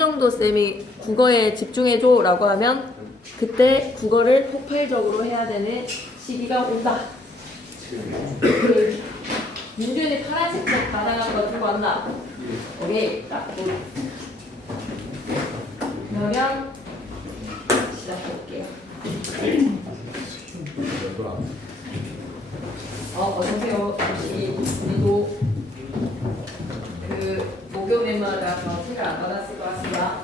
정도 쌤이 국어에 집중해줘 라고 하면 그때 국어를 폭발적으로 해야 되는 시기가 온다. 민준이 파란색 책 받아간 거 들고 왔나? 오케이, 딱 굿. 그러면 시작해볼게요. 어서오세요. 혹시 우리도 그 목요 멤버라서 책을 안 받았을 것 같습니다.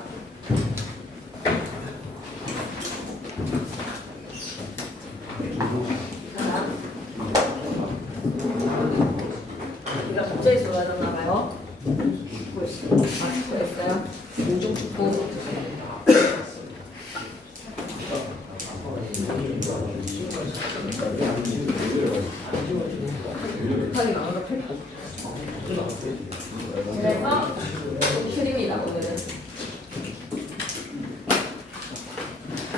우리가 갑자기 쏟아졌나봐요. 축구했어요. 오종 축구. 급하게 나오는 거 그래서 트림이다 오늘은.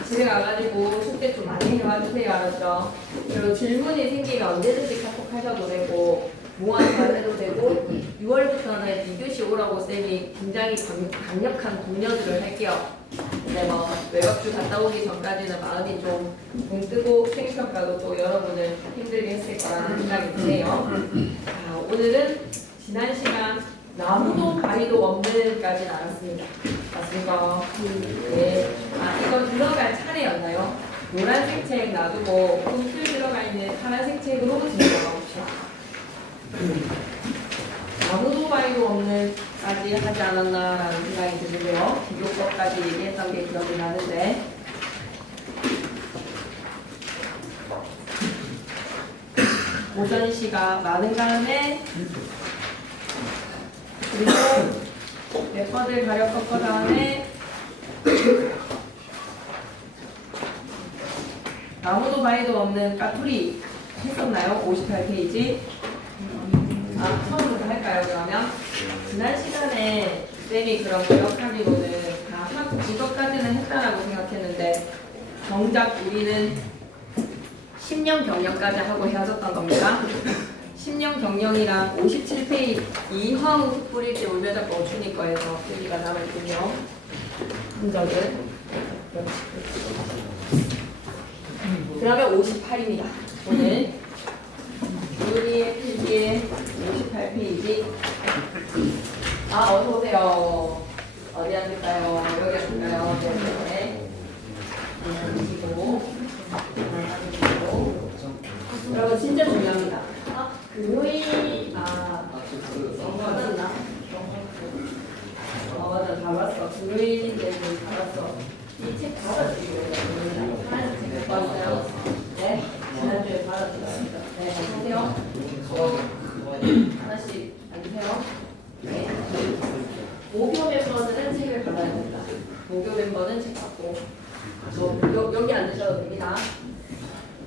집에 가가지고 숙제 좀 많이 해와주세요. 알았죠? 그리고 질문이 생기면 언제든지 카톡 하셔도 되고 모아서 해도 되고 6월부터는 2교시 오라고 쌤이 굉장히 강력한 독려들을 할게요. 근데 뭐 외곽주 갔다 오기 전까지는 마음이 좀 붕뜨고 생평가도 또 여러분을 힘들게 했을 거라는 생각이 드네요. 자, 오늘은 지난 시간 나무도 바위도 없는까지 나눴습니다. 맞습니까? 네. 이건 들어갈 차례였나요? 노란색 책 놔두고 분필 들어가 있는 파란색 책으로 진행해 봅시다. 나무도 바위도 없는까지 하지 않았나라는 생각이 드는데요. 비교법까지 얘기했던 게 기억이 나는데 오전 시가 많은 다음에 그리고 몇 번을 가려 꺾어 다음에 나무도 바위도 없는 까투리 했었나요? 58페이지. 처음부터 할까요? 그러면 지난 시간에 쌤이 그런 기억하기로는 다 이것까지는 했다라고 생각했는데 정작 우리는 10년 경영까지 하고 헤어졌던 겁니다. 10년 경영이랑 57페이지 이화우 뿌릴 때 올려다 멈추니 거에서 여기가 남아있군요. 흔적은 그러면 58입니다. 오늘 우리의 필기의 58페이지. 어서오세요. 어디 앉을까요? 여기 앉을까요? 네. 여러분 진짜 중요합니다. 금요일 받았나? 맞아, 다 봤어. 금요일인데 다 봤어. 이 책 받았어요. 하나씩 책 받았어요. 네, 지난주에 받았어요. 네, 안녕하세요. 하나씩 앉으세요. 네. 목요 멤버는 책을 받아야 됩니다. 목요 멤버는 책 받고 여기 앉으셔도 됩니다.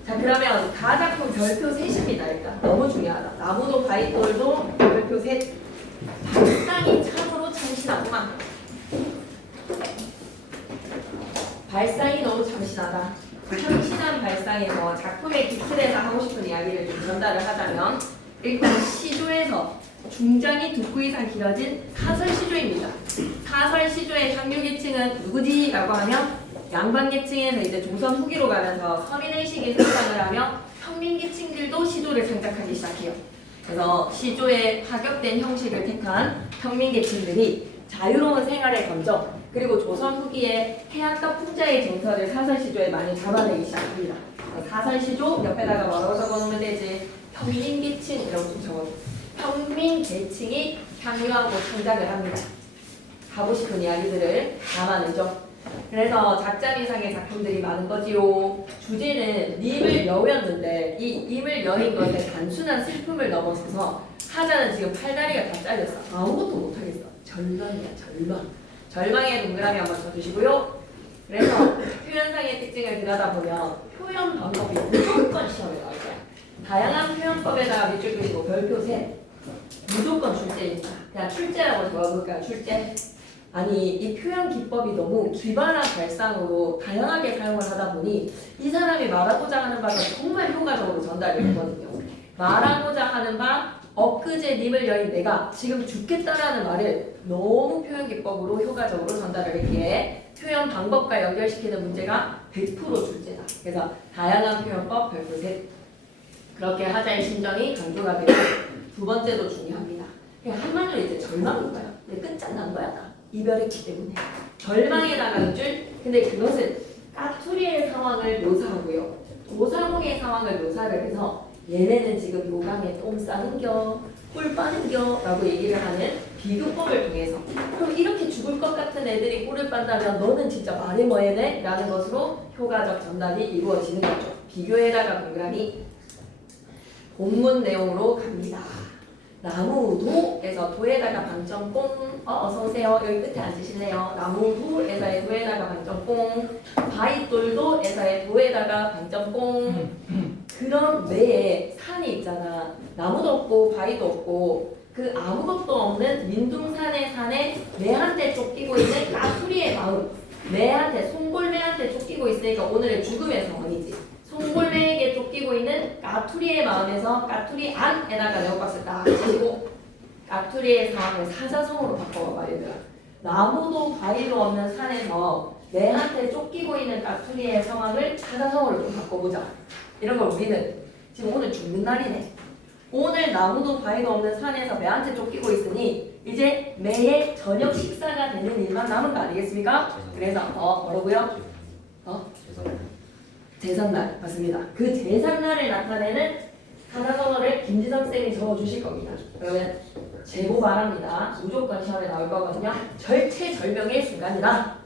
자, 그러면 가작품 별표 셋입니다. 일단 너무 중요하다. 나무도 바위돌도 별표 셋. 발상이 참으로 참신하구만. 발상이 너무 참신하다. 참신한 발상에서 작품의 기틀에서 하고 싶은 이야기를 좀 전달을 하자면 일단 시조에서 중장이 두 구 이상 길어진 사설시조입니다. 사설시조의 상류계층은 누구지? 라고 하면 양반계층에서 이제 조선 후기로 가면서 서민의식이 성장을 하며 평민계층들도 시조를 생각하기 시작해요. 그래서 시조의 파격된 형식을 택한 평민계층들이 자유로운 생활의 감정 그리고 조선 후기에 해학과 풍자의 정서를 사설시조에 많이 담아내기 시작합니다. 사설시조 옆에다가 뭐라고 적어놓으면 되지? 평민계층이라고 적어놓고 평민계층이 향유하고 창작을 합니다. 하고 싶은 이야기들을 담아내죠. 그래서 작자 미상의 작품들이 많은 거지요. 주제는 님을 여였는데 이 임을 여인 것에 단순한 슬픔을 넘어서서 하자는 지금 팔다리가 다 잘렸어. 아무것도 못하겠어. 절망이야, 절망. 절망의 동그라미 한번 쳐주시고요. 그래서 표현상의 특징을 들여다보면 표현 방법이 무조건 시험에 나올 거야. 다양한 표현법에다가 밑줄 그리고 별표 셋. 무조건 출제입니다. 그냥 출제라고 적어볼까요? 출제. 아니 이 표현 기법이 너무 기발한 발상으로 다양하게 사용을 하다 보니 이 사람이 말하고자 하는 바가 정말 효과적으로 전달이 되거든요. 말하고자 하는 바 엊그제 님을 여인 내가 지금 죽겠다라는 말을 너무 표현기법으로 효과적으로 전달을 했기에 표현 방법과 연결시키는 문제가 100% 출제다. 그래서 다양한 표현법 별표 셋. 그렇게 하자의 심정이 강조가 되고 두 번째도 중요합니다. 그냥 한마디로 이제 절망인 거야. 근데 끝장난 거야 나. 이별했기 때문에. 절망에 나가는 줄. 근데 그것은 까투리의 상황을 묘사하고요. 도사몽의 상황을 묘사를 해서 얘네는 지금 요강에 똥 싸는겨, 꿀 빠는겨 라고 얘기를 하는 비교법을 통해서 그럼 이렇게 죽을 것 같은 애들이 꿀을 빤다면 너는 진짜 말이 뭐해네? 라는 것으로 효과적 전달이 이루어지는 거죠. 비교에다가 동그라미 본문 내용으로 갑니다. 나무도에서 도에다가 방점뽕 어서오세요. 여기 끝에 앉으실래요? 나무도에서의 도에다가 방점뽕 바위돌도에서의 도에다가 방점뽕 그런 외에 산이 있잖아. 나무도 없고 바위도 없고 그 아무것도 없는 민둥산의 산에 매한테 쫓기고 있는 까투리의 마음 매한테 송골매한테 쫓기고 있으니까 오늘의 죽음의 상황이지. 송골매에게 쫓기고 있는 까투리의 마음에서 까투리 안에다가 네오박스 딱 치시고 까투리의 상황을 사자성어로 바꿔봐 얘들아. 나무도 바위도 없는 산에서 매한테 쫓기고 있는 까투리의 상황을 사자성어로 좀 바꿔보자. 이런 걸 우리는 지금 오늘 죽는 날이네. 오늘 나무도 바위도 없는 산에서 매한테 쫓기고 있으니 이제 매의 저녁 식사가 되는 일만 남은 거 아니겠습니까? 그래서 뭐라고요? 제삿날 맞습니다. 그 제삿날을 나타내는 사자성어를 김지성 쌤이 적어주실 겁니다. 그러면 제보 바랍니다. 무조건 시험에 나올 거거든요. 절체절명의 순간이다.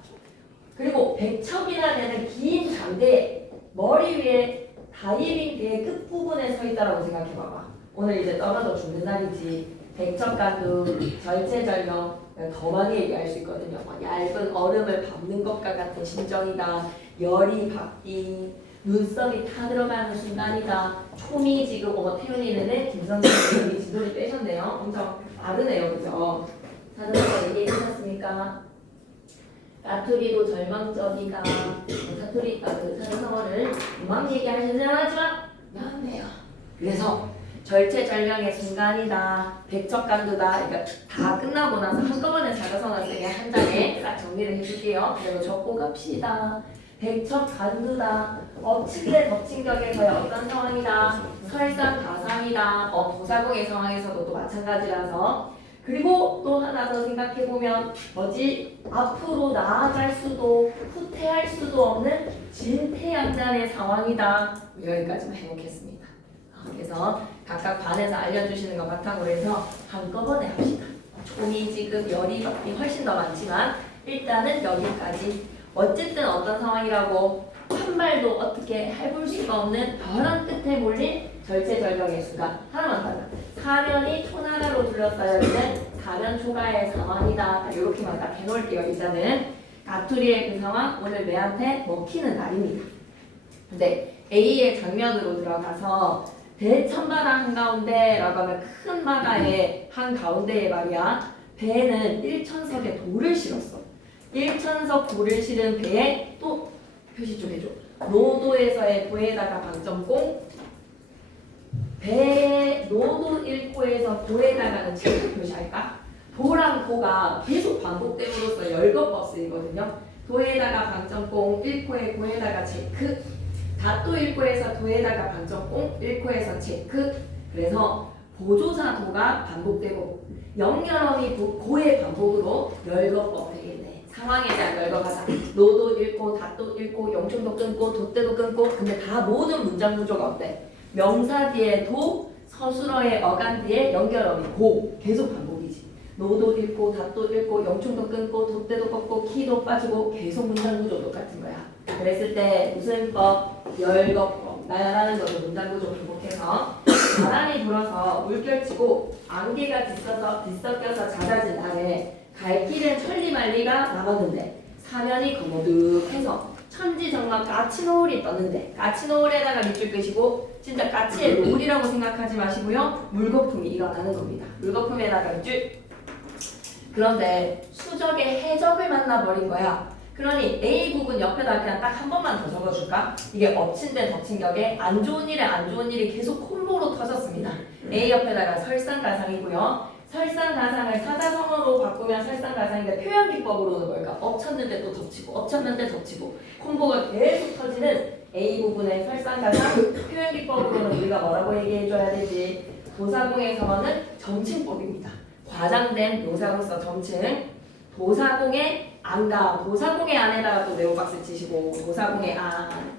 그리고 백척이나 되는 긴 장대 머리 위에 다이빙 대의 끝부분에 서 있다라고 생각해봐봐. 오늘 이제 떨어져 죽는 날이지. 백척간도 절체절명 더 많이 얘기할 수 있거든요. 얇은 얼음을 밟는 것과 같은 심정이다. 열이 받기 눈썹이 타들어가는 순간이다. 촘이 지금 태훈이는 김선생님이 진도를 빼셨네요. 엄청 빠르네요. 그죠? 사전에 얘기해주셨습니까? 까투리도 절망적이다. 사투리 그 사전성어를 막 얘기하시는 하지만 미안해요. 그래서 절체절명의 순간이다. 백척간두다. 그러니까 다 끝나고 나서 한꺼번에 사자성어를 쓰게 한 장에 딱 정리를 해줄게요. 그리고 적고 갑시다. 백척간두다. 엎친 데 덮친 격에서의 어떤 상황이다. 설상가상이다. 도사공의 상황에서도 또 마찬가지라서. 그리고 또 하나 더 생각해보면 뭐지? 앞으로 나아갈 수도 후퇴할 수도 없는 진퇴양난의 상황이다. 여기까지만 해놓겠습니다. 그래서 각각 반에서 알려주시는 거 바탕으로 해서 한꺼번에 합시다. 총이 지금 열이 훨씬 더 많지만 일단은 여기까지. 어쨌든 어떤 상황이라고 한 발도 어떻게 해볼 수가 없는 벼랑 끝에 몰린 절체절명의 순간. 하나만 봐라. 사면이 초나라로 둘러싸여 있는 사면 초가의 상황이다. 이렇게만 딱 해놓을게요. 일단은 가투리의 그 상황 오늘 매한테 먹히는 날입니다. 근데 A의 장면으로 들어가서 대천바다 한가운데라고 하면 큰 바다의 한가운데에 말이야. 배는 1천석의 돌을 실었어. 1천석 돌을 실은 배에 또 표시 좀 해줘. 노도에서의 도에다가 방점공 배 노도 1코에서 도에다가는 체크 표시할까? 도랑 고가 계속 반복됨으로써 열거법 쓰이거든요. 도에다가 방점공 1코에 고에다가 체크 다또 1코에서 도에다가 방점공 1코에서 체크 그래서 보조사 도가 반복되고 연결어미 고의 반복으로 열거법 되겠네. 상황에 대한 열거가사 노도 읽고 닷도 읽고 영충도 끊고 돛대도 끊고 근데 다 모든 문장 구조가 어때? 명사 뒤에 도 서술어의 어간 뒤에 연결어미 고 계속 반복이지. 노도 읽고 닷도 읽고 영충도 끊고 돛대도 꺾고 키도 빠지고 계속 문장 구조 똑같은 거야. 그랬을 때 무슨 법? 열거법 나열하는 것도 문장 구조 반복해서 바람이 불어서 물결치고 안개가 뒤섞여서 잦아진 날에 갈 길은 천리만리가 남았는데 사면이 거머득해서 천지정막 까치노을이 떴는데 까치노을에다가 밑줄 끄시고 진짜 까치의 노을이라고 생각하지 마시고요. 물거품이 일어나는 겁니다. 물거품에다가 밑줄. 그런데 수적의 해적을 만나버린 거야. 그러니 A 부분 옆에다 그냥 딱 한 번만 더 적어줄까? 이게 엎친 데 덮친 격에 안 좋은 일에 안 좋은 일이 계속 콤보로 터졌습니다. A 옆에다가 설상가상이고요. 설상가상을 사자성어로 바꾸면 설상가상인데 표현기법으로는 뭘까? 엎쳤는데 또 덮치고 엎쳤는데 덮치고 콤보가 계속 터지는 A 부분의 설상가상 표현기법으로는 우리가 뭐라고 얘기해줘야 되지? 도사공에서는 점칭법입니다. 과장된 묘사로서 점칭. 도사공의 안가, 도사공의 안에다가 또 네오박스 치시고 도사공의 안.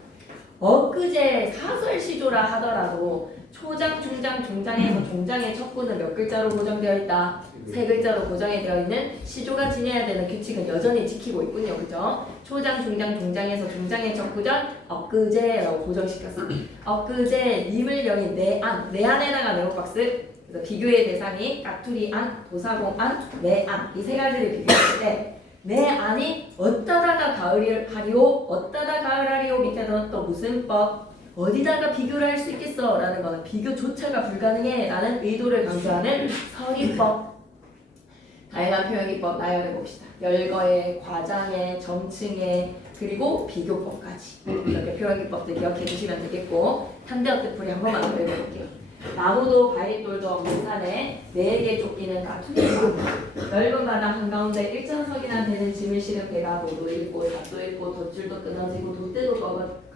엊그제 사설시조라 하더라도 초장, 중장, 종장에서 종장의 척구는 몇 글자로 고정되어 있다? 세 글자로 고정이 되어 있는 시조가 지녀야 되는 규칙은 여전히 지키고 있군요. 그죠? 초장, 중장, 종장에서 종장의 척구절 엊그제라고 고정시켰어. 엊그제 님을 여인 내 안에다가 네오박스. 그래서 비교의 대상이 까투리 안, 도사공 안, 내 안. 이 세 가지를 비교했을 때 내 안이 어따다가 가을하리오, 어따다 가을하리오 밑에는 또 무슨 법, 어디다가 비교를 할 수 있겠어? 라는 거는 비교조차가 불가능해 라는 의도를 강조하는 서리법. 다양한 표현기법 나열해 봅시다. 열거에, 과장에, 점층에, 그리고 비교법까지. 이렇게 표현기법들 기억해 주시면 되겠고, 탄대어뜻풀이 한 번만 더 읽어볼게요. 나무도 바위돌도 없는 산에 4개 쫓기는 까투리 넓은 마당 한가운데 일정석이나 되는 짐을 실은 배가 모두 잃고 닷도 잃고 돛줄도 끊어지고 돛대도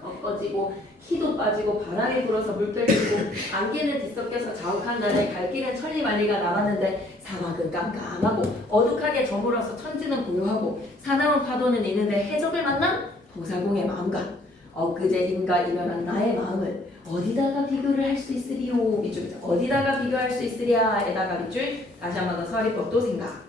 꺾어지고 키도 빠지고 바람이 불어서 물 떨치고 안개는 뒤섞여서 자욱한 날에 갈 길은 천리만리가 남았는데 사막은 깜깜하고 어둑하게 저물어서 천지는 고요하고 사나운 파도는 이는데 해적을 만난 도사공의 마음과 엊그제 님과 이별한 나의 마음을 어디다가 비교를 할 수 있으리요? 밑줄이죠. 어디다가 비교할 수 있으랴? 에다가 밑줄. 다시 한 번 더 서리법도 생각.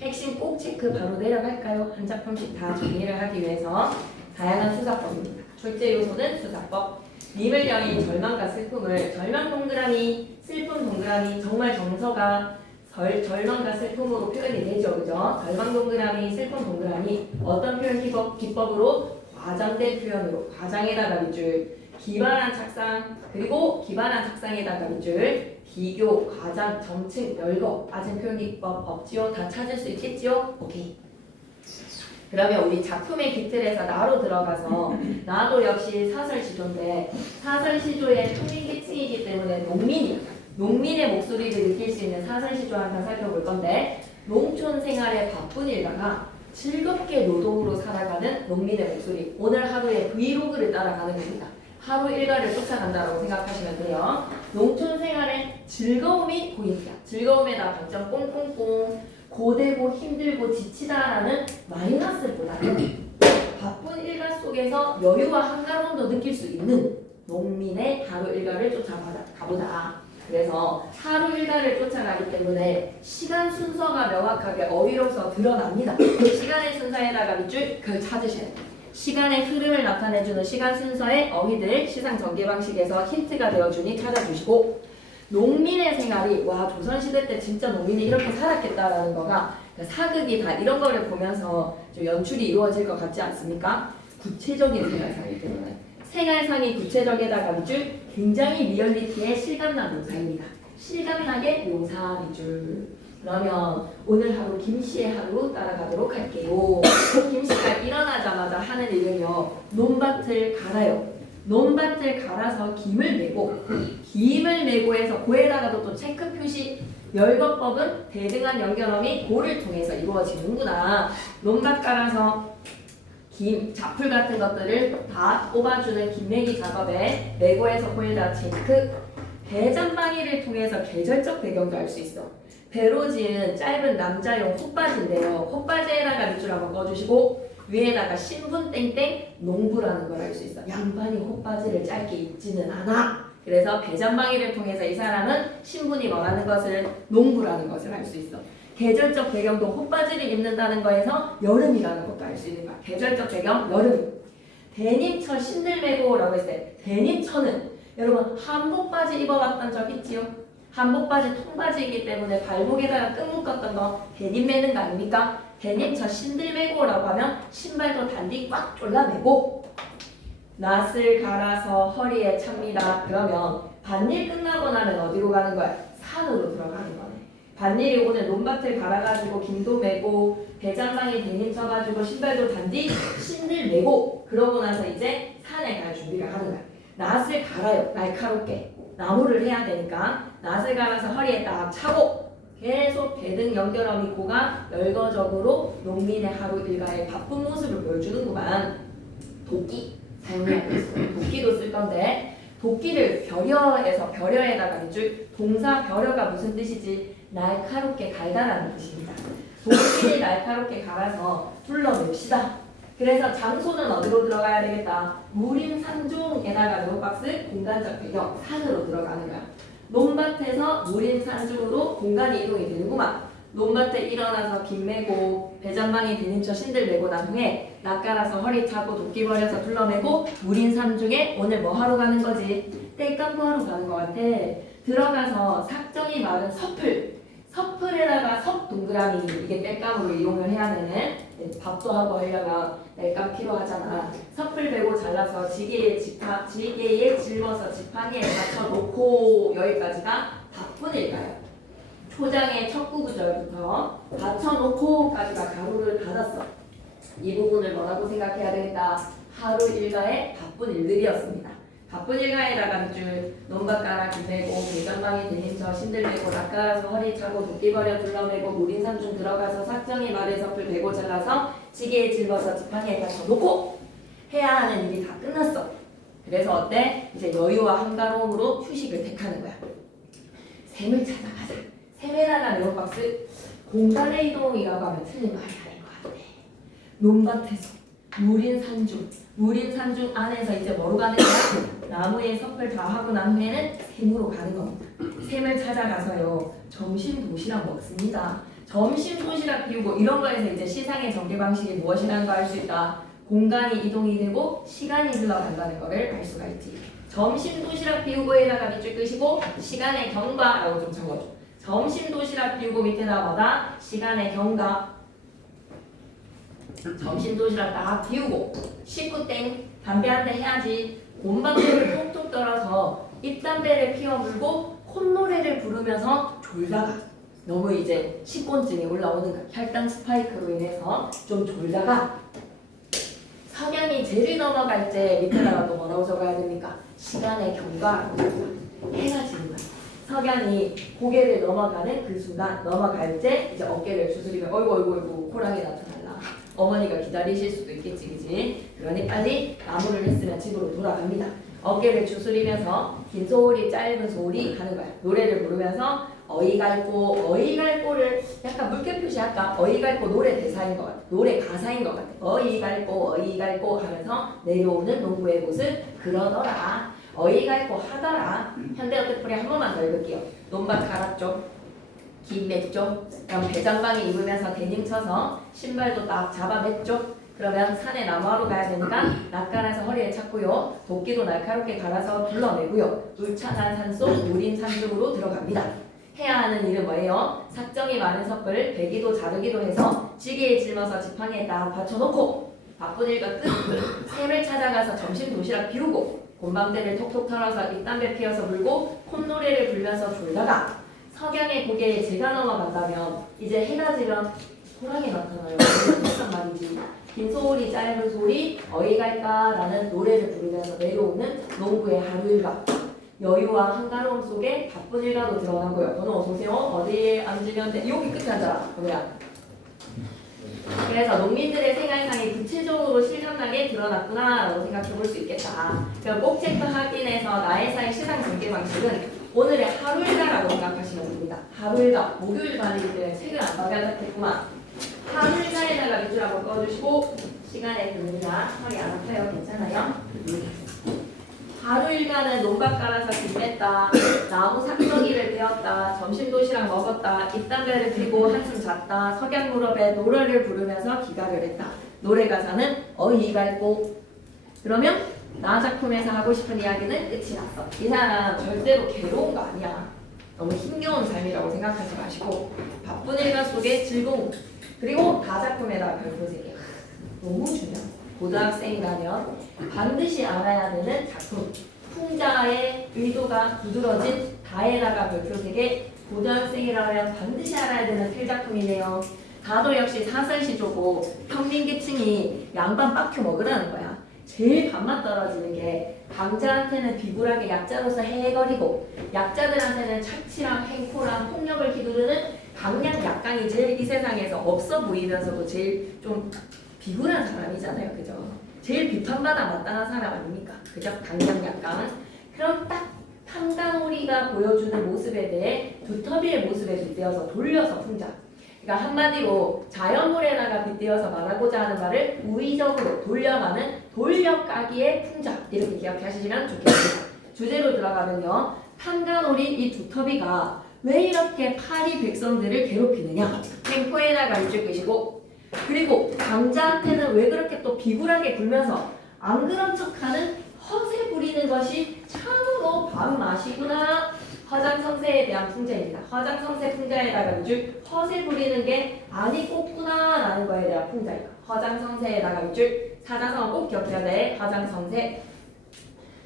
핵심 꼭 체크 바로 내려갈까요? 한 작품씩 다 정리를 하기 위해서 다양한 수사법입니다. 출제 요소는 수사법. 님을 여인 절망과 슬픔을 절망 동그라미, 슬픔 동그라미, 정말 정서가 절망과 슬픔으로 표현이 되죠. 그죠? 절망 동그라미, 슬픔 동그라미. 어떤 표현 기법으로? 과장된 표현으로 과장에다가 밑줄, 기발한 착상, 그리고 기발한 착상에다가 밑줄, 비교, 과장, 점층, 열거, 빠진 표현기법 없지요? 다 찾을 수 있겠지요? 오케이. 그러면 우리 작품의 기틀에서 나로 들어가서 나도 역시 사설시조인데 사설시조의 통일계층이기 때문에 농민의 목소리를 느낄 수 있는 사설시조 한번 살펴볼 건데 농촌 생활의 바쁜 일가가 즐겁게 노동으로 살아가는 농민의 목소리. 오늘 하루의 브이로그를 따라가는 겁니다. 하루 일과를 쫓아간다고 생각하시면 돼요. 농촌 생활의 즐거움이 포인트야. 즐거움에다 방점 꽁꽁꽁. 고되고 힘들고 지치다라는 마이너스보다는 바쁜 일과 속에서 여유와 한가로움도 느낄 수 있는 농민의 하루 일과를 쫓아가보자. 그래서 하루 일과를 쫓아가기 때문에 시간 순서가 명확하게 어휘로서 드러납니다. 시간의 순서에다가 밑줄 그걸 찾으셔야 돼요. 시간의 흐름을 나타내주는 시간 순서의 어휘들 시상 전개 방식에서 힌트가 되어주니 찾아주시고 농민의 생활이 와 조선시대 때 진짜 농민이 이렇게 살았겠다라는 거가 사극이 다 이런 거를 보면서 좀 연출이 이루어질 것 같지 않습니까? 구체적인 생활상이기 때문에 생활상이 구체적에다가 밑줄 굉장히 리얼리티의 실감난 묘사입니다. 실감나게 묘사 밑줄. 그러면 오늘 하루 김씨의 하루 따라가도록 할게요. 김씨가 일어나자마자 하는 일은요. 논밭을 갈아요. 논밭을 갈아서 김을 메고 해서 고에다가도 또 체크 표시 열거법은 대등한 연결음이 고를 통해서 이루어지는구나. 논밭 갈아서 김, 자풀 같은 것들을 다 뽑아주는 김매기 작업에 메고에서 고에다 체크. 배잔방이를 통해서 계절적 배경도 알 수 있어. 배로 지은 짧은 남자용 헛바지인데요. 헛바지에다가 밑줄 한번 꺼주시고 위에다가 신분 땡땡 농부라는 걸 알 수 있어. 양반이 헛바지를 짧게 입지는 않아. 그래서 배잔방이를 통해서 이 사람은 신분이 뭐라는 것을 농부라는 것을 알 수 있어. 계절적 배경도 헛바지를 입는다는 거에서 여름이라는 것도 알 수 있는 거야. 계절적 배경 여름. 데님처 신들매고라고 했을 때 데님처는 여러분 한복바지 입어봤던 적 있지요? 한복바지 통바지이기 때문에 발목에다가 끈 묶었던 거 데님 매는 거 아닙니까? 데님처 신들매고라고 하면 신발도 단디 꽉 졸라매고 낫을 갈아서 허리에 찹니다. 그러면 밭일 끝나고 나면 어디로 가는 거야? 산으로 들어가는 거네. 밭일이 오늘 논밭을 갈아가지고 김도 매고 배잔방에 데님 쳐가지고 신발도 단디 신들 매고 그러고 나서 이제 산에 갈 준비를 하는 거야. 낫을 갈아요. 날카롭게. 나무를 해야 되니까 낫을 갈아서 허리에 딱 차고 계속 배등 연결함 있고가 열거적으로 농민의 하루 일과의 바쁜 모습을 보여주는구만. 도끼 사용해야겠어. 도끼도 쓸 건데 도끼를 벼려에다가 밑줄 동사 벼려가 무슨 뜻이지? 날카롭게 갈다라는 뜻입니다. 도끼를 날카롭게 갈아서 둘러맵시다. 그래서 장소는 어디로 들어가야 되겠다. 무림산중에다가 노박스 공간적 배경 산으로 들어가는 거야. 논밭에서 무림산중으로 공간이 이동이 되는구만. 논밭에 일어나서 김 메고 배전방에 디딤쳐 신들 메고 난 후에 낯갈아서 허리 차고 도끼 버려서 둘러매고 무림산중에 오늘 뭐 하러 가는 거지? 땔감고 하러 가는 거 같아. 들어가서 삭정이 마른 서풀에다가 석 동그라미 이게 땔감으로 이용을 해야 되는 밥도 하고 하려면 땔감 필요하잖아. 섭풀 베고 잘라서 지게에 짊어서 지팡이에 받쳐놓고 여기까지가 밥분일까요? 초장의 첫 구구절부터 받쳐놓고까지가 가로를 닫았어. 이 부분을 뭐라고 생각해야 되겠다. 하루 일과의 바쁜 일들이었습니다. 바쁜 일과에다가 밑줄 논밭가라 김매고 배전방에 디딤쳐 신들매고 낚아서 허리 차고 도끼 버려 둘러매고 무림산중 들어가서 삭정이 말에 섭을 베고 잘라서 지게에 짊어서 지팡이에 받쳐놓고 해야 하는 일이 다 끝났어. 그래서 어때? 이제 여유와 한가로움으로 휴식을 택하는 거야. 샘을 찾아가자. 샘에다가 네오박스 공간의 이동이라고 하면 틀린 말이 아닌 것 같아. 논밭에서 무림산중 안에서 이제 뭐로 가는 거야? 나무에 섭을 다 하고 난 후에는 샘으로 가는 겁니다. 샘을 찾아가서요 점심 도시락 먹습니다. 점심 도시락 비우고 이런 거에서 이제 시상의 전개 방식이 무엇이라는 거 알 수 있다. 공간이 이동이 되고 시간이 흘러간다는 거를 알 수가 있지. 점심 도시락 비우고에다가 밑줄 끄시고 시간의 경과라고 좀 적어줘. 점심 도시락 비우고 밑에다 뭐다? 시간의 경과. 점심 도시락 딱 비우고 식구 땡 담배 한 대 해야지. 곰방울을 톡톡 떨어서 입담배를 피워 물고 콧노래를 부르면서 졸다가 너무 이제 식곤증이 올라오는 거야. 혈당 스파이크로 인해서 좀 졸다가 석양이 제일 넘어갈 때 밑에다가 또 뭐라고 적어야 됩니까? 시간의 경과라고 적어야 해가 지는 거야. 석양이 고개를 넘어가는 그 순간 넘어갈 때 이제 어깨를 주스리면 어이구 호랑이 나타날라. 어머니가 기다리실 수도 있겠지, 그지? 그러니 빨리 마무리를 했으면 집으로 돌아갑니다. 어깨를 주스리면서 긴 소리, 짧은 소리 하는 거야. 노래를 부르면서 어이갈고를 약간 물결 표시할까? 어이갈고 노래 대사인 것 같아. 노래 가사인 것 같아. 어이갈고 하면서 내려오는 농부의 곳을 그러더라. 어이갈고 하더라. 현대어택풀이 한 번만 더 읽을게요. 논밭 갈았죠. 김 맸죠. 그럼 배장방에 입으면서 데님 쳐서 신발도 딱 잡아맸죠. 그러면 산에 나무하러 가야 되니까 낯갈아서 허리에 찾고요. 도끼도 날카롭게 갈아서 둘러매고요. 울창한 산속 무린 산중으로 들어갑니다. 해야 하는 일은 뭐예요? 삭정이 많은 섭을 베기도 자르기도 해서 지게에 짊어서 지팡이에 딱 받쳐놓고 바쁜 일과 끝 샘을 찾아가서 점심 도시락 비우고 곰방대를 톡톡 털어서 입담배 피워서 불고 콧노래를 불면서 졸다가 석양의 고개에 제가 넘어간다면 이제 해가 지면 호랑이 나타나요. 무슨 말이지? 긴 소리 짧은 소리 어이갈까라는 노래를 부르면서 내려오는 농부의 하루 일과 여유와 한가로움 속에 바쁜 일과도 드러나고요. 번호 어서오세요. 어디에 앉으면 돼? 여기 끝에 앉아라. 번호야. 그래서 농민들의 생활상이 구체적으로 실감나게 드러났구나라고 생각해 볼 수 있겠다. 그럼 꼭 체크하기에서 나의 사의 시상 전개 방식은 오늘의 하루 일과라고 생각하시면 됩니다. 하루 일과, 목요일 반이기 때문에 책을 안 받아봤겠구만. 하루 일과에다가 밑줄 한번 꺼주시고 시간에 듭니다. 허리 안 아파요? 괜찮아요? 하루 일과는 논밭 갈아서 김 뺐다, 나무 삭정이를 베었다, 점심 도시락 먹었다, 입담배를 피고 한숨 잤다, 석양 무렵에 노래를 부르면서 기가를 했다. 노래 가사는 어이갈고. 그러면 나 작품에서 하고 싶은 이야기는 끝이 났어. 이 사람 절대로 괴로운 거 아니야. 너무 힘겨운 삶이라고 생각하지 마시고 바쁜 일과 속에 즐거움. 그리고 나 작품에다가 별표 3개. 너무 중요해. 고등학생이라면 반드시 알아야 되는 작품. 풍자의 의도가 두드러진 다에다가 별표 3개. 고등학생이라면 반드시 알아야 되는 필작품이네요. 다도 역시 사설시조고 평민계층이 양반 빡켜 먹으라는 거야. 제일 밥맛 떨어지는 게 강자한테는 비굴하게 약자로서 해거리고 약자들한테는 착취랑 횡포랑 폭력을 휘두르는 강약 약강이 제일 이 세상에서 없어 보이면서도 제일 좀 비굴한 사람이잖아요. 그죠? 제일 비판받아 마땅한 사람 아닙니까? 그죠? 강약 약강. 그럼 딱 판단오리가 보여주는 모습에 대해 두터비의 모습에 빗대어서 돌려서 풍자. 그러니까 한마디로 자연물에다가 빗대어서 말하고자 하는 말을 우의적으로 돌려가는 돌려까기의 풍자. 이렇게 기억하시면 좋겠습니다. 주제로 들어가면요. 판단오리 이 두터비가 왜 이렇게 파리 백성들을 괴롭히느냐. 템포에다가 일줄 것이고 그리고 강자한테는 왜 그렇게 또 비굴하게 굴면서 안 그런 척하는 허세 부리는 것이 참으로 밥맛이구나. 허장성세에 대한 풍자입니다. 허장성세 풍자에다가 밑줄 허세 부리는 게 아니 꼽구나 라는 거에 대한 풍자예요. 허장성세에다가 밑줄 사자성어 꼭 기억해야 돼. 허장성세.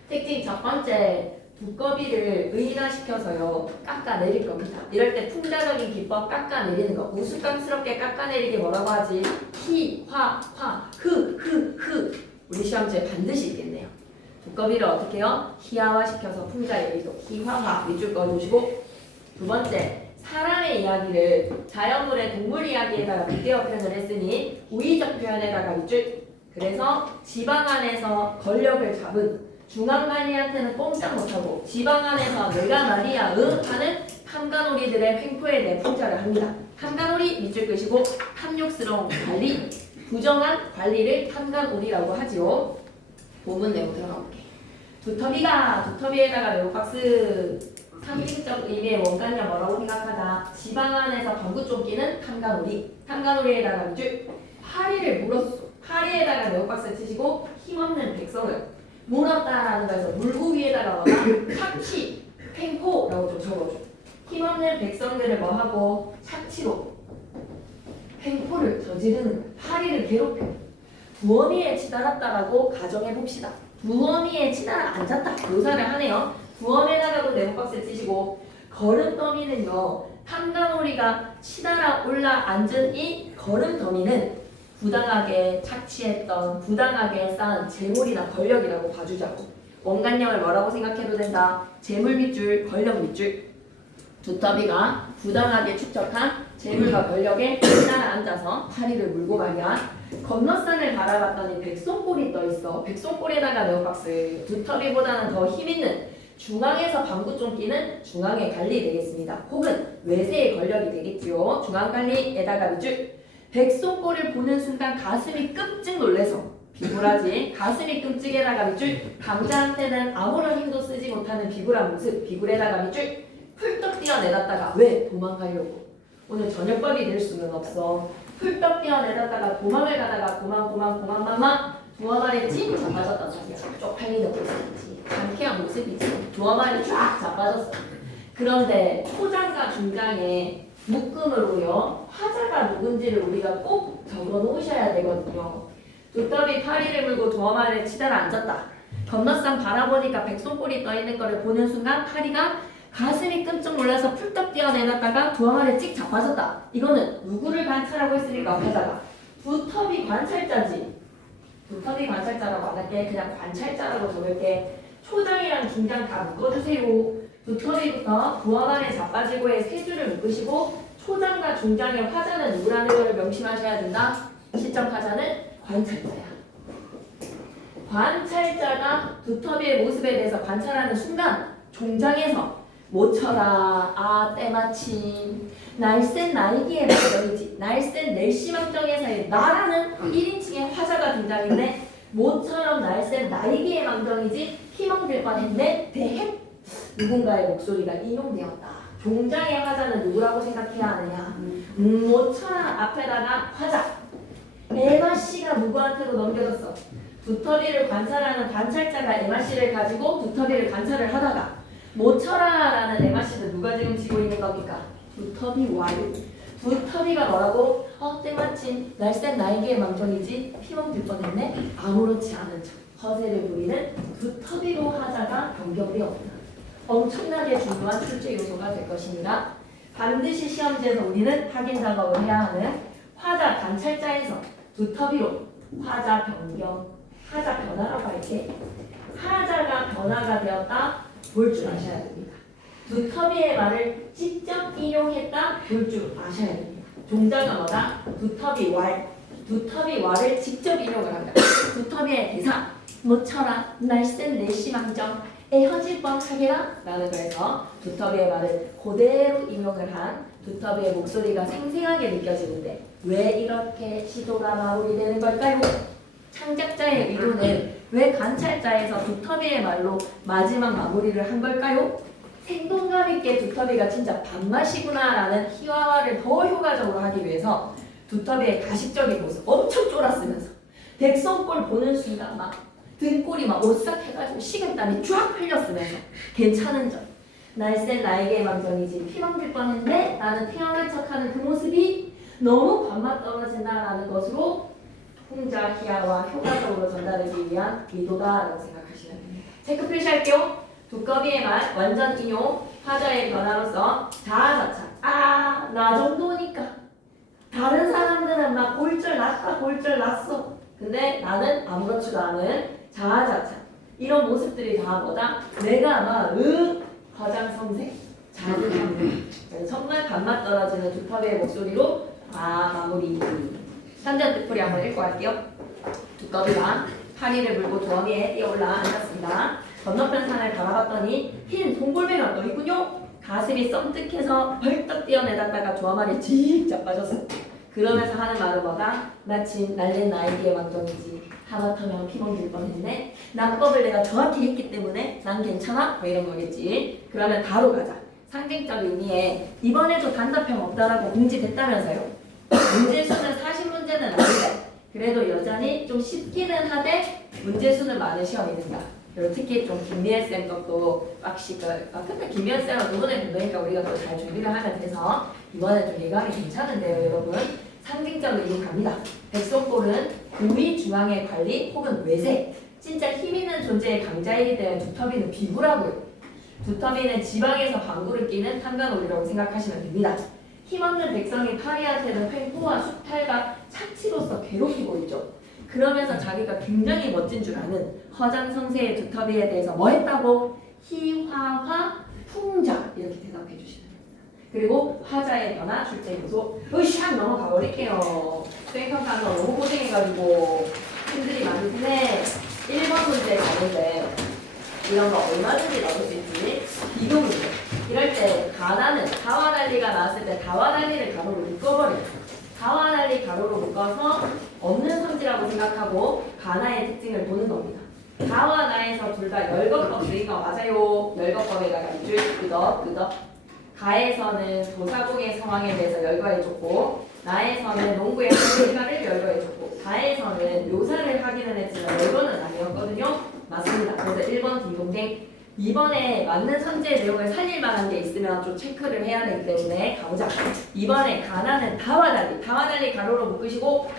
특징 첫 번째, 두꺼비를 의인화시켜서요 깎아내릴 겁니다. 이럴 때 풍자적인 기법 깎아내리는 거 우스꽝스럽게 깎아내리기 뭐라고 하지? 히, 화, 화, 흐 우리 시험지에 반드시 있겠네요. 두꺼비를 어떻게 해요? 희화화시켜서 풍자의 의도 희화화 밑줄 꺼주시고 두 번째, 사람의 이야기를 자연물의 동물 이야기에다가 빗대어 표현을 했으니 우의적 표현에다가 밑줄. 그래서 지방 안에서 권력을 잡은 중앙관리한테는 꼼짝 못하고 지방 안에서 내가 말이야 하는 탐관오리들의 횡포에 대해 풍자를 합니다. 탐관오리 밑줄 끄시고 탐욕스러운 관리, 부정한 관리를 탐관오리라고 하지요. 본문 내용 들어가 볼게요. 두터비에다가 네오박스 상징적 의미의 원관념 뭐라고 생각하자. 지방 안에서 방구 쫓기는 탐관오리. 탐관오리에다가 밑줄 파리를 물었어. 파리에다가 네오박스 치시고 힘없는 백성을 물었다라는 거에서 물고 위에다가 뭐다? 착취, 횡포라고 좀 적어줘. 힘없는 백성들을 뭐하고 착취로 횡포를 저지르는 파리를 괴롭혀 두어미에 치달았다라고 가정해봅시다. 두어미에 치달아 앉았다. 묘사를 하네요. 두어미에다가도 네모박스를 치시고 걸음더미는요. 탐관오리가 치달아 올라 앉은 이 걸음더미는 부당하게 착취했던 부당하게 쌓은 재물이나 권력이라고 봐주자고. 원관념을 뭐라고 생각해도 된다. 재물 밑줄, 권력 밑줄. 두터비가 부당하게 축적한 재물과 권력에 치달아 앉아서 파리를 물고 말이야. 건너산을 바라봤더니 백송골이 떠있어. 백송골에다가 네오박스. 두터비보다는 더 힘있는 중앙에서 방구 쫓기는 중앙의 관리 되겠습니다. 혹은 외세의 권력이 되겠지요. 중앙관리에다가 밑줄. 백송골을 보는 순간 가슴이 끔찍 놀래서 비굴하지. 가슴이 끔찍에다가 밑줄. 강자한테는 아무런 힘도 쓰지 못하는 비굴한 모습. 비굴에다가 밑줄. 훌떡 뛰어내렸다가 왜? 도망가려고. 오늘 저녁밥이 될 수는 없어. 훌떡 뛰어내렸다가 도망을 가다가 도망 두어말에 찡 자빠졌단 말이야. 쪽팔리는 모습이지. 강쾌한 모습이지. 두어말이 쫙 자빠졌어. 그런데 초장과 중장에 묶음으로요 화자가 누군지를 우리가 꼭 적어 놓으셔야 되거든요. 두터비 파리를 물고 두어말에 치달아 앉았다. 건너산 바라보니까 백송골이 떠있는 거를 보는 순간 파리가 가슴이 끔찍 놀라서 풀떡 뛰어내렸다가 두어말에 찍 자빠졌다. 이거는 누구를 관찰하고 있으니까 화자가 두터비 관찰자지. 두터비 관찰자라고 안 할게. 그냥 관찰자라고 적을게. 초장이랑 중장 다 묶어주세요. 두터비부터 두어말에 자빠지고의 세 줄을 묶으시고 초장과 중장의 화자는 누구라는 걸 명심하셔야 된다. 시점 화자는 관찰자야. 관찰자가 두터비의 모습에 대해서 관찰하는 순간 종장에서 모처라 아 때마침 날쌘 나이기의 망정이지. 날쌘 넬시망정에서의 나라는 1인칭의 화자가 등장했네. 모처럼 날쌘 나이기의 망정이지 희망될 뻔했네. 대헷 누군가의 목소리가 인용되었다. 종장의 화자는 누구라고 생각해야 하느냐. 모처럼 앞에다가 화자. 에마씨가 누구한테도 넘겨졌어. 두터비를 관찰하는 관찰자가 에마씨를 가지고 두터비를 관찰을 하다가 모처라라는 에마씨는 누가 지금 지고 있는 겁니까? 두터비 와요. 두터비가 뭐라고? 때마침 날쌘 나에게의 망정이지 피멍들 뻔했네. 아무렇지 않은 척 허세를 부리는 두터비로 화자가 변경되었다. 엄청나게 중요한 출제 요소가 될 것입니다. 반드시 시험지에서 우리는 확인 작업을 해야 하는 화자 관찰자에서 두터비로 화자 변경 하자 변화라고 할게. 하자가 변화가 되었다 볼 줄 아셔야 됩니다. 두터비의 말을 직접 인용했다 볼 줄 아셔야 됩니다. 종자가 뭐다? 두터비 왈. 두터비 왈을 직접 인용을 한다. 두터비의 대사. 모처럼 날쌘 내시망정 에허질 뻔하게라 라는 거에서 두터비의 말을 그대로 인용을 한 두터비의 목소리가 생생하게 느껴지는데 왜 이렇게 시도가 마무리되는 걸까요? 창작자의 의도는 왜 관찰자에서 두터비의 말로 마지막 마무리를 한 걸까요? 생동감 있게 두터비가 진짜 밥맛이구나 라는 희화화를 더 효과적으로 하기 위해서 두터비의 가식적인 모습 엄청 쫄았으면서 백성골 보는 순간 막 등골이 막 오싹해가지고 식은땀이 쫙 흘렸으면서 괜찮은 점 날쌘 나에게 망정이지 피멍들 뻔했네 라는 태연한 척하는 그 모습이 너무 밥맛 떨어진다라는 것으로 풍자 희화와 효과적으로 전달하기 위한 의도다라고 생각하시면 됩니다. 체크 표시할게요. 두꺼비의 말 완전 인용 화자의 변화로서 자아자찬 나 정도니까 다른 사람들은 막 골절 났다 골절 났어 근데 나는 아무렇지도 않은 자아자찬 이런 모습들이 다 뭐다? 내가 막 거장성생 자극하는 정말 밥맛 떨어지는 두터비의 목소리로 마무리. 3절 뜻풀이 한번 읽고 갈게요. 두꺼비가 파리를 물고 조항에 뛰어올라 앉았습니다. 건너편 산을 바라봤더니 흰 동골매가 떠 있군요. 가슴이 썸뜩해서 벌떡 뛰어내렸다가 조화말이 직접 빠졌어. 그러면서 하는 말은 뭐다? 마침 날랜 나에게 왕정이지. 하마터면 피멍들 뻔했네. 납법을 내가 정확히 했기 때문에 난 괜찮아? 뭐 이런 거겠지. 그러면 바로 가자. 상징적 의미에 이번에도 단답형 없다라고 공지됐다면서요. 문제수는 40문제는 아닌데 그래도 여전히 좀 쉽기는 하되 문제수는 많은 시험이 된다. 그리고 특히 좀 김미애 쌤 것도 빡시 근데 김미애 쌤은 이번에 보니까 우리가 또 잘 준비를 하면 돼서 이번에 좀 예감이 괜찮은데요, 여러분. 상징적 의미 갑니다. 백성골은 우위 중앙의 관리 혹은 외세 진짜 힘 있는 존재의 강자이기 때문에 두터비는 비구라고요. 두터비는 지방에서 방구를 끼는 한간오리라고 생각하시면 됩니다. 힘없는 백성이 파리한테는 횡포와 수탈과 착취로서 괴롭히고 있죠. 그러면서 자기가 굉장히 멋진 줄 아는 허장성세의 두터비에 대해서 뭐 했다고? 희화화 풍자 이렇게 대답해 주시면 됩니다. 그리고 화자의 변화 출제 요소 으샥 넘어가 버릴게요. 수행평가는 너무 고생해가지고 힘들이 많은데 1번 문제 가는데 이런 거 얼마든지 넣을 수 있지. 비교 문제. 이럴 때 가나는 다와 달리가 나왔을 때 다와 달리를 가로로 묶어버려요. 다와 달리 가로로 묶어서 없는 성질이라고 생각하고 가나의 특징을 보는 겁니다. 다와 나에서 둘 다 열거법 주의가 맞아요. 열거법에다가 입줄 끄덕 가에서는 도사공의 상황에 대해서 열거해줬고 나에서는 농구의 한계가를 열거해줬고 다에서는 묘사를 하기는 했지만 열거는 아니었거든요. 맞습니다. 그래서 1번 딩동댕 2번에 맞는 선지의 내용을 살릴 만한 게 있으면 좀 체크를 해야 되기 때문에 가보자. 2번에 가나는 다와 달리 가로로 묶으시고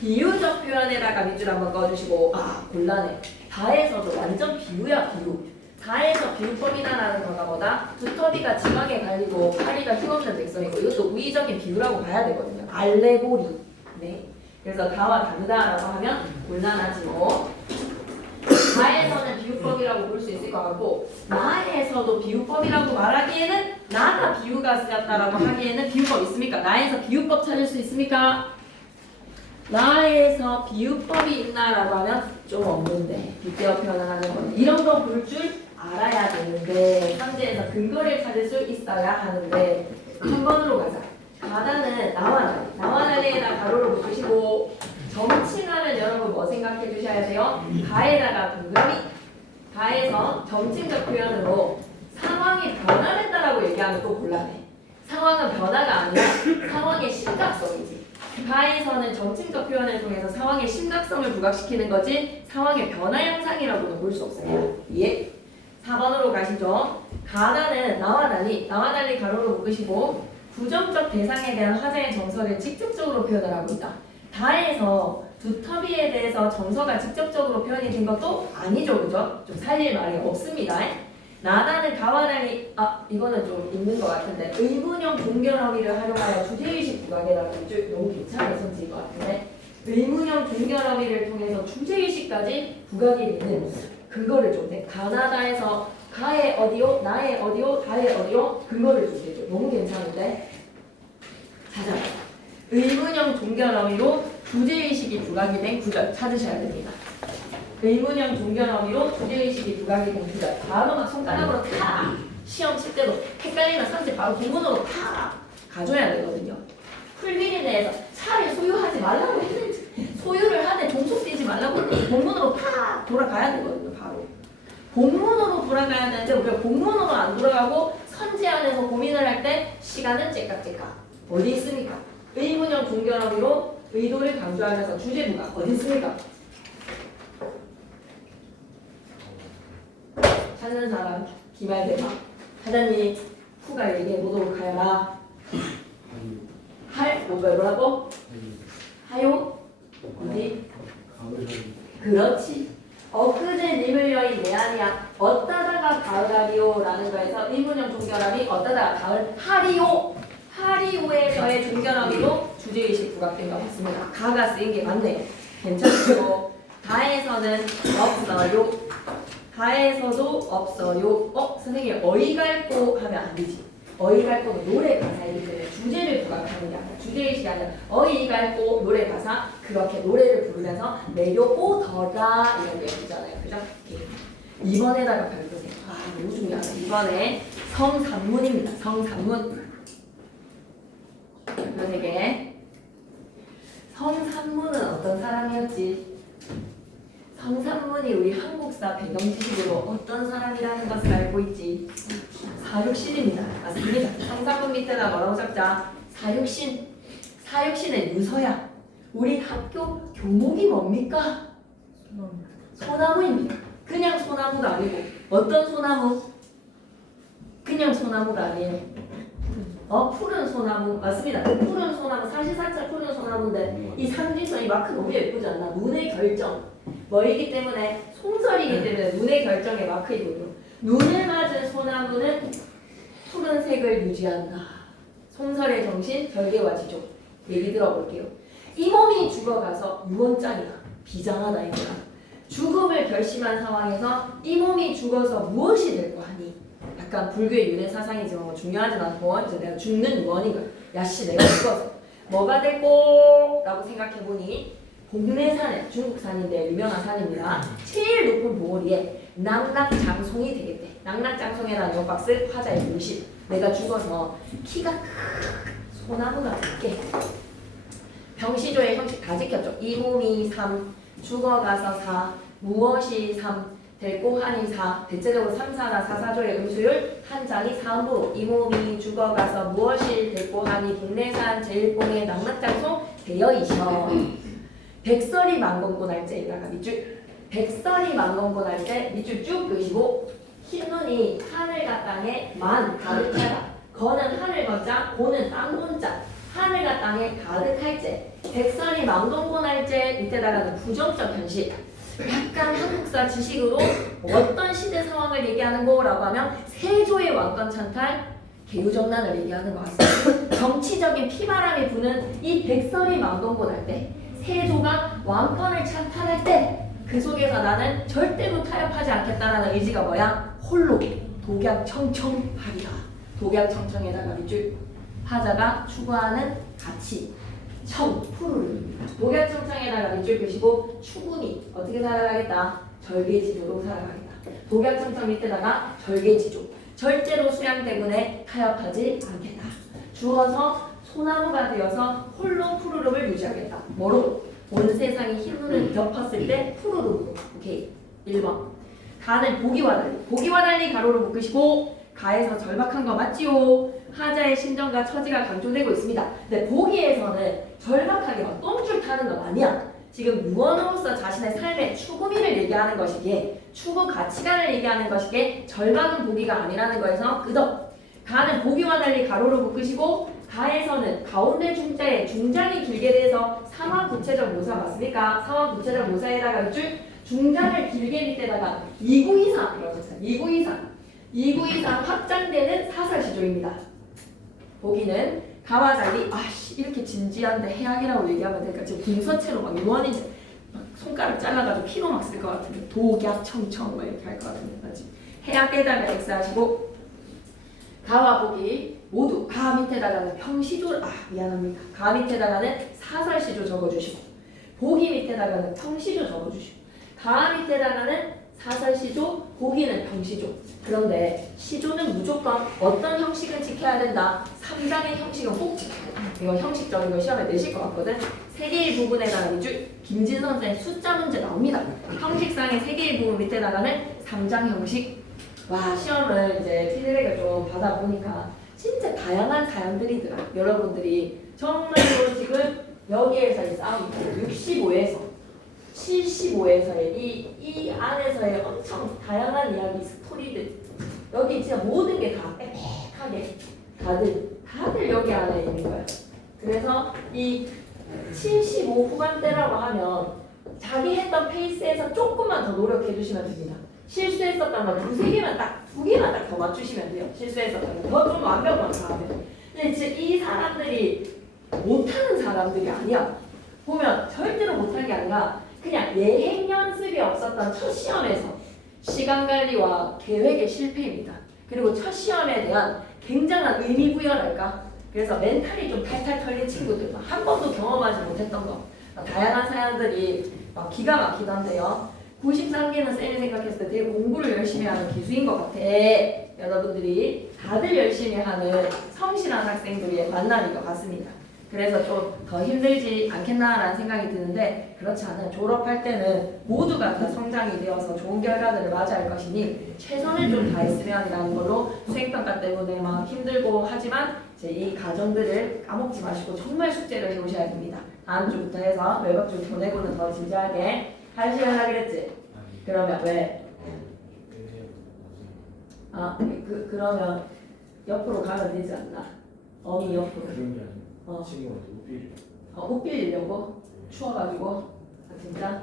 비유적 표현에다가 밑줄 한번 꺼주시고 곤란해. 다에서도 완전 비유야 비유. 다에서 비유법이다라는 거가 뭐다? 두터비가 지방에 갈리고 파리가 힘없는 백성이고 이것도 우의적인 비유라고 봐야 되거든요. 알레고리. 네. 그래서 다와 다르다라고 하면 곤란하지 뭐. 나에서는 비유법이라고 볼 수 있을 것 같고 나에서도 비유법이라고 말하기에는 나가 비유가 쓰였다라고 하기에는 비유법 있습니까? 나에서 비유법 찾을 수 있습니까? 나에서 비유법이 있나라고 하면 좀 없는데 빗대어 표현을 하는 건 이런 거 볼 줄 알아야 되는데 현재에서 근거를 찾을 수 있어야 하는데 한 번으로 가자. 가다는 나와 달리에다 가로로 붙이시고 점칭하면 여러분 뭐 생각해 주셔야 돼요? 가에다가 동그라미. 가에서 점칭적 표현으로 상황이 변화된다라고 얘기하면 또 곤란해. 상황은 변화가 아니라 상황의 심각성이지. 가에서는 점칭적 표현을 통해서 상황의 심각성을 부각시키는 거지 상황의 변화 현상이라고는 볼 수 없어요. 예? 4번으로 가시죠. 가다는 나와 달리 가로로 묶으시고 부정적 대상에 대한 화자의 정서를 직접적으로 표현을 하고 있다. 다에서 두터비에 대해서 정서가 직접적으로 표현이 된 것도 아니죠, 그죠? 좀 살릴 말이 없습니다. 나다는 가와 달리 이거는 좀 있는 것 같은데 의문형 동결어휘를 활용하여 주제의식 부각에다가 너무 괜찮은 선지인 것 같은데 의문형 종결어휘를 통해서 주제의식까지 부각이 되는 근거를 줬대. 가나다에서 가의 어디요, 나의 어디요, 다의 어디요 근거를 줬대죠. 너무 괜찮은데? 자자. 의문형 종결어휘로 주제의식이 부각이 된 구절 찾으셔야 됩니다. 의문형 종결어휘로 주제의식이 부각이 된 구절. 바로 막 손가락으로 탁 시험 칠 때도 헷갈리는 선생 바로 본문으로 탁 가져야 되거든요. 풀비리 내에서 차를 소유하지 말라고 했는지 소유를 하되 종속되지 말라고 했는지 본문으로 탁 돌아가야 되거든요. 바로 본문으로 돌아가야 되는데 우리가 본문으로 안 돌아가고 선지 안에서 고민을 할 때 시간은 째깍째깍 어디 있습니까? 의문형 종결어휘로 의도를 강조하면서 주제부가 어디 있습니까? 찾는 사람 기말대파 사장님 후가 얘기해보도록 하여라. 할 뭐라고? 하요? 어디? 그렇지. 엊그제 님을 여인 내 아니야. 어따다가 가을하리요 라는 거에서 의문형 종결함이 어따다가 가을 하리요. 하리오에서의 종결함이로 주제의식 부각된 것 같습니다. 가가 쓰인 게 맞네요. 괜찮죠? 다에서는 없어요. 다에서도 없어요. 선생님 어이갈고 하면 안 되지. 어이갈고는 노래 가사이기 때문에 주제를 부각하는 게 아니라 주제의식이 아니라 어이갈고 노래 가사 그렇게 노래를 부르면서 내려오더라 이런 게 있잖아요. 그죠? 이번에다가 발표세요. 너무 중요하다. 이번에 성산문입니다. 성산문. 발표 3개. 성산문은 어떤 사람이었지? 성산문이 우리 한국사 배경 지식으로 어떤 사람이라는 것을 알고 있지? 사육신입니다. 맞습니다. 성산문 밑에다 뭐라고 적자? 사육신. 사육신은 유서야. 우리 학교 교목이 뭡니까? 소나무입니다. 그냥 소나무가 아니고 어떤 소나무? 그냥 소나무가 아니에요. 푸른 소나무 맞습니다. 그 푸른 소나무 사실상처 푸른 소나무인데 이 상징성이 마크 너무 예쁘지 않나? 눈의 결정 뭐이기 때문에 송설이기 때문에 눈의 결정의 마크이거든요. 눈을 맞은 소나무는 푸른색을 유지한다. 송설의 정신 별개와 지족. 얘기 들어볼게요. 이 몸이 죽어가서 유언장이다. 비장하다 이거야. 죽음을 결심한 상황에서 이 몸이 죽어서 무엇이 될 거 하니? 약간 불교의 윤회 사상이지만 뭐 중요하진 않고 이제 내가 죽는 유언인가? 야씨 내가 죽어서 뭐가 될꼬? 라고 생각해보니 복내산에 중국산인데 유명한 산입니다. 제일 높은 봉우리에 낙락장송이 되겠대. 낙락장송이라는 요 박스 화자의 물실. 내가 죽어서 키가 크 소나무가 될게. 병시조의 형식 다 지켰죠. 이 몸이 3, 죽어가서 4, 무엇이 3, 될고 한이 4, 대체적으로 3, 4나 4, 4조의 음수율 한 장이 4으로 이 몸이 죽어가서 무엇이 될고 한이 국내산 제일봉의 낙락장송 되어 있어. 백설이 만건고 날짜에다가 밑줄 백설이 만건고 날짜 밑줄 쭉 그시고 흰눈이 하늘과 땅에 만 가득하다. 거는 하늘 건자 고는 땅 본자 하늘과 땅에 가득할 때 백설이 만건고 날짜 밑에다가는 부정적 현실 약간 한국사 지식으로 어떤 시대 상황을 얘기하는 거라고 하면 세조의 왕권 찬탈 개유정난을 얘기하는 것 같습니다. 정치적인 피바람이 부는 이 백설이 만건고 날 때 세조가 왕권을 찬탈할 때 그 속에서 나는 절대로 타협하지 않겠다라는 의지가 뭐야? 홀로 독약청청하리라. 독약청청에다가 밑줄 하자가 추구하는 가치 청 푸르르입니다. 독약청청에다가 밑줄 그시고 추구니 어떻게 살아가겠다? 절개지조로 살아가겠다. 독약청청 밑에다가 절개지조 절대로 수양 때문에 타협하지 않겠다. 죽어서 소나무가 되어서 홀로 푸르름을 유지하겠다. 뭐로? 온 세상이 흰눈을 덮었을 때 푸르름으로. 오케이. 1번. 가는 보기와 달리. 보기와 달리 가로로 묶으시고 가에서 절박한 거 맞지요? 하자의 신정과 처지가 강조되고 있습니다. 근데 보기에서는 절박하게 막 똥줄 타는 건 아니야. 지금 유언으로서 자신의 삶의 추구미를 얘기하는 것이기에 추구 가치관을 얘기하는 것이기에 절박은 보기가 아니라는 거에서 끄덕. 가는 보기와 달리 가로로 묶으시고 가에서는 가운데 중자에 중장이 길게 돼서 상황 구체적 묘사 맞습니까? 상황 구체적 묘사에다가 줄 중장을 길게 밑에다가 2구 이상 이러셨어요. 2구 이상 확장되는 사설시조입니다. 보기는 가와 달리 이렇게 진지한데 해악이라고 얘기하면 되니까 지금 분서체로 막 유언인데 막 손가락 잘라가지고 피로 막 쓸 것 같은데 독약 청청 막 이렇게 할 것 같은데 맞지? 해악에다가 X 하시고 가와 복이 모두 가 밑에다가는 평시조 미안합니다. 가 밑에다가는 사설시조 적어주시고 복이 밑에다가는 평시조 적어주시고 가 밑에다가는 사설시조, 복이는 평시조. 그런데 시조는 무조건 어떤 형식은 지켜야 된다. 3장의 형식은 꼭 지켜야 된다. 이거 형식적인 거 시험에 내실 것 같거든. 세개의 부분에다가 김진 선생님 숫자 문제 나옵니다. 형식상의 세개의 부분 밑에다가는 3장 형식. 와 시험을 이제 피드백을 좀 받아보니까 진짜 다양한 사연들이더라. 여러분들이 정말로 지금 여기에서 이 싸움이 65에서 75에서의 이 안에서의 엄청 다양한 이야기 스토리들 여기 진짜 모든 게 다 빽빽하게 다들 여기 안에 있는 거예요. 그래서 이 75 후반대라고 하면 자기 했던 페이스에서 조금만 더 노력해 주시면 됩니다. 실수했었던 거 두세 개만 두 개만 딱 더 맞추시면 돼요. 실수했었던 거 더 좀 완벽만 가면. 근데 진짜 이 사람들이 못하는 사람들이 아니야. 보면 절대로 못한 게 아니라 그냥 예행 연습이 없었던 첫 시험에서 시간 관리와 계획의 실패입니다. 그리고 첫 시험에 대한 굉장한 의미 부여랄까? 그래서 멘탈이 좀 탈탈 털린 친구들, 한 번도 경험하지 못했던 거, 다양한 사연들이 막 기가 막히던데요. 93개는 쌤이 생각했을 때 되게 공부를 열심히 하는 기수인 것 같아. 여러분들이 다들 열심히 하는 성실한 학생들의 만남인 것 같습니다. 그래서 좀 더 힘들지 않겠나라는 생각이 드는데 그렇지 않아요. 졸업할 때는 모두가 다 성장이 되어서 좋은 결과들을 맞이할 것이니 최선을 좀 다했으면이라는 걸로 수행평가 때문에 막 힘들고 하지만 이제 이 과정들을 까먹지 마시고 정말 숙제를 해오셔야 됩니다. 다음 주부터 해서 외박 좀 보내고는 더 진지하게 할 시간 하기로 했지? 그러면 왜? 그러면 옆으로 가면 되지 않나? 어미 옆으로. 그런 게 아니고 친구가 옷 옷 빌리려고? 추워가지고? 진짜?